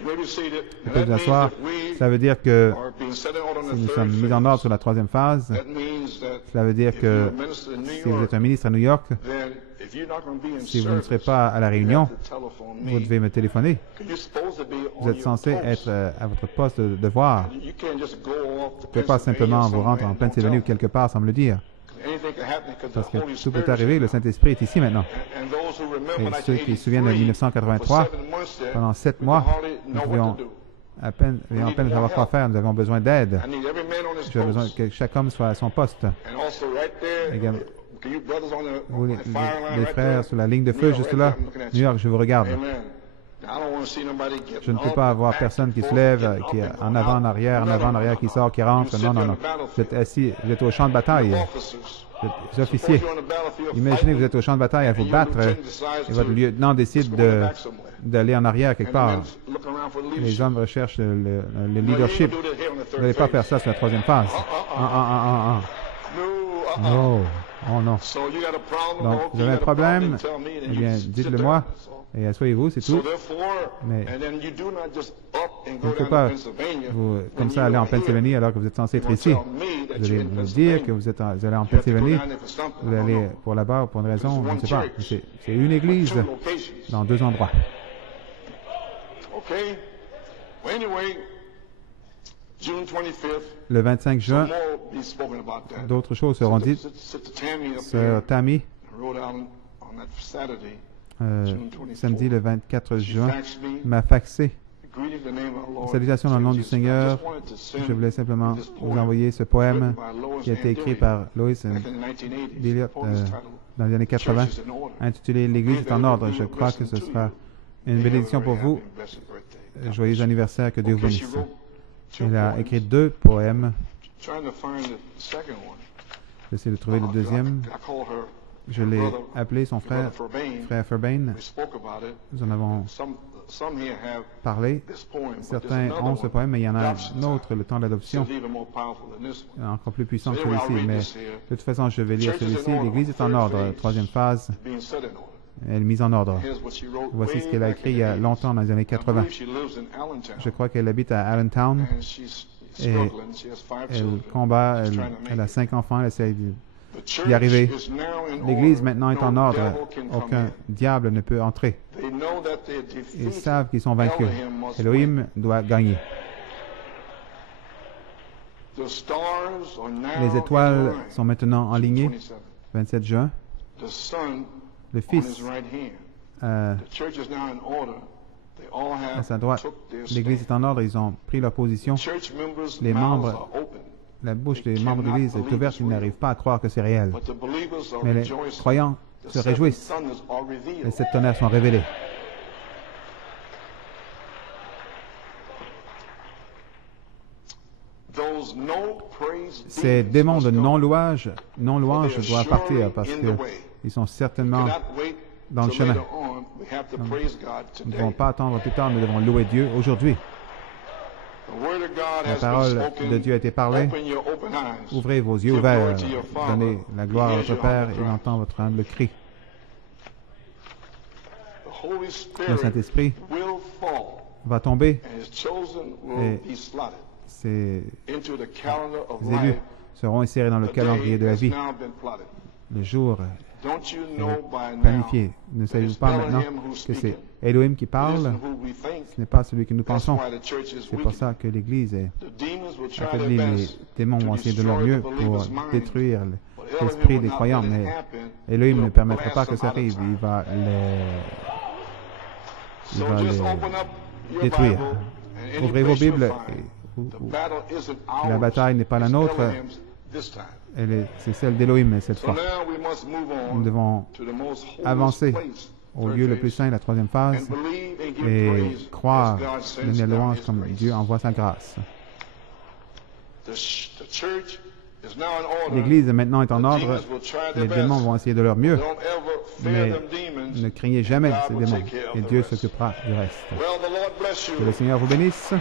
Vous pouvez vous asseoir. Ça veut dire que si nous sommes mis en ordre sur la troisième phase, cela veut dire que si vous êtes un ministre à New York, si vous ne serez pas à la réunion, vous devez me téléphoner. Vous êtes censé être à votre poste de devoir. Vous ne pouvez pas simplement vous rendre en Pennsylvanie ou quelque part sans me le dire. Parce que tout peut arriver, le Saint-Esprit est ici maintenant. Et ceux qui se souviennent de 1983, pendant 7 mois, nous pouvions à peine savoir quoi faire. Nous avons besoin d'aide. J'ai besoin que chaque homme soit à son poste. Également, vous, les frères sur la ligne de feu, juste là, New York, je vous regarde. Je ne peux pas avoir personne qui se lève, qui est en avant, en arrière, qui sort, qui rentre. Non, non, non. Vous êtes assis, vous êtes au champ de bataille. Vous êtes des officiers. Imaginez que vous êtes au champ de bataille à vous battre et votre lieutenant décide d'aller en arrière quelque part. Les hommes recherchent le leadership. Vous n'allez pas faire ça sur la troisième phase. Non. Oh non. Donc, vous avez un problème? Eh bien, dites-le moi. Et asseyez-vous, c'est tout. Mais vous ne pouvez pas, comme ça, aller en Pennsylvanie alors que vous êtes censé être ici. Vous allez me dire que vous allez en Pennsylvanie, vous allez pour là-bas pour une raison, je ne sais pas. C'est une église dans 2 endroits. Le 25 juin, d'autres choses seront dites. Sœur Tammy, samedi le 24 juin, m'a faxé. Salutations dans le nom du Seigneur. Je voulais simplement vous envoyer ce poème qui a été écrit par Lois Billiot dans les années 80, intitulé « L'Église est en ordre ». Je crois que ce sera une bénédiction pour vous. Joyeux anniversaire, que Dieu vous bénisse. Il a écrit 2 poèmes. J'essaie de trouver le deuxième. Je l'ai appelé son frère, frère Fairbairn. Nous en avons parlé. Certains ont ce poème, mais il y en a un autre, le temps de l'adoption, encore plus puissant que celui-ci. Mais de toute façon, je vais lire celui-ci. L'Église est en ordre. Troisième phase, elle est mise en ordre. Voici ce qu'elle a écrit il y a longtemps, dans les années 80. Je crois qu'elle habite à Allentown et elle combat. Elle a 5 enfants. Elle essaie d'y arriver. L'Église maintenant est en ordre. Aucun diable ne peut entrer. Ils savent qu'ils sont vaincus. Elohim doit gagner. Les étoiles sont maintenant alignées. 27 juin. Le Fils à sa droite. L'Église est en ordre. Ils ont pris leur position. Les membres, la bouche des membres de l'Église est ouverte. Ils n'arrivent pas à croire que c'est réel. Mais les croyants se réjouissent. Les 7 tonnerres sont révélés. Ces démons de non-louange doivent partir parce qu'ils sont certainement dans le chemin. Nous ne devons pas attendre plus tard, nous devons louer Dieu aujourd'hui. La parole de Dieu a été parlée. Ouvrez vos yeux ouverts. Donnez la gloire à votre Père. Il entend votre humble cri. Le Saint-Esprit va tomber et ses élus seront insérés dans le calendrier de la vie. Le jour est planifié. Ne savez-vous pas maintenant que c'est Elohim qui parle? Ce n'est pas celui que nous pensons. C'est pour ça que l'Église est affaiblie. Les démons vont essayer de leur mieux pour détruire l'esprit des croyants, mais Elohim ne permettra pas que ça arrive. Il va les détruire. Ouvrez vos Bibles. La bataille n'est pas la nôtre. C'est celle d'Elohim cette fois. Nous devons avancer au lieu le plus saint, la troisième phase, et croire, donner la louange comme Dieu envoie sa grâce. L'Église maintenant est en ordre. Les démons vont essayer de leur mieux, mais ne craignez jamais ces démons, et Dieu s'occupera du reste. Que le Seigneur vous bénisse.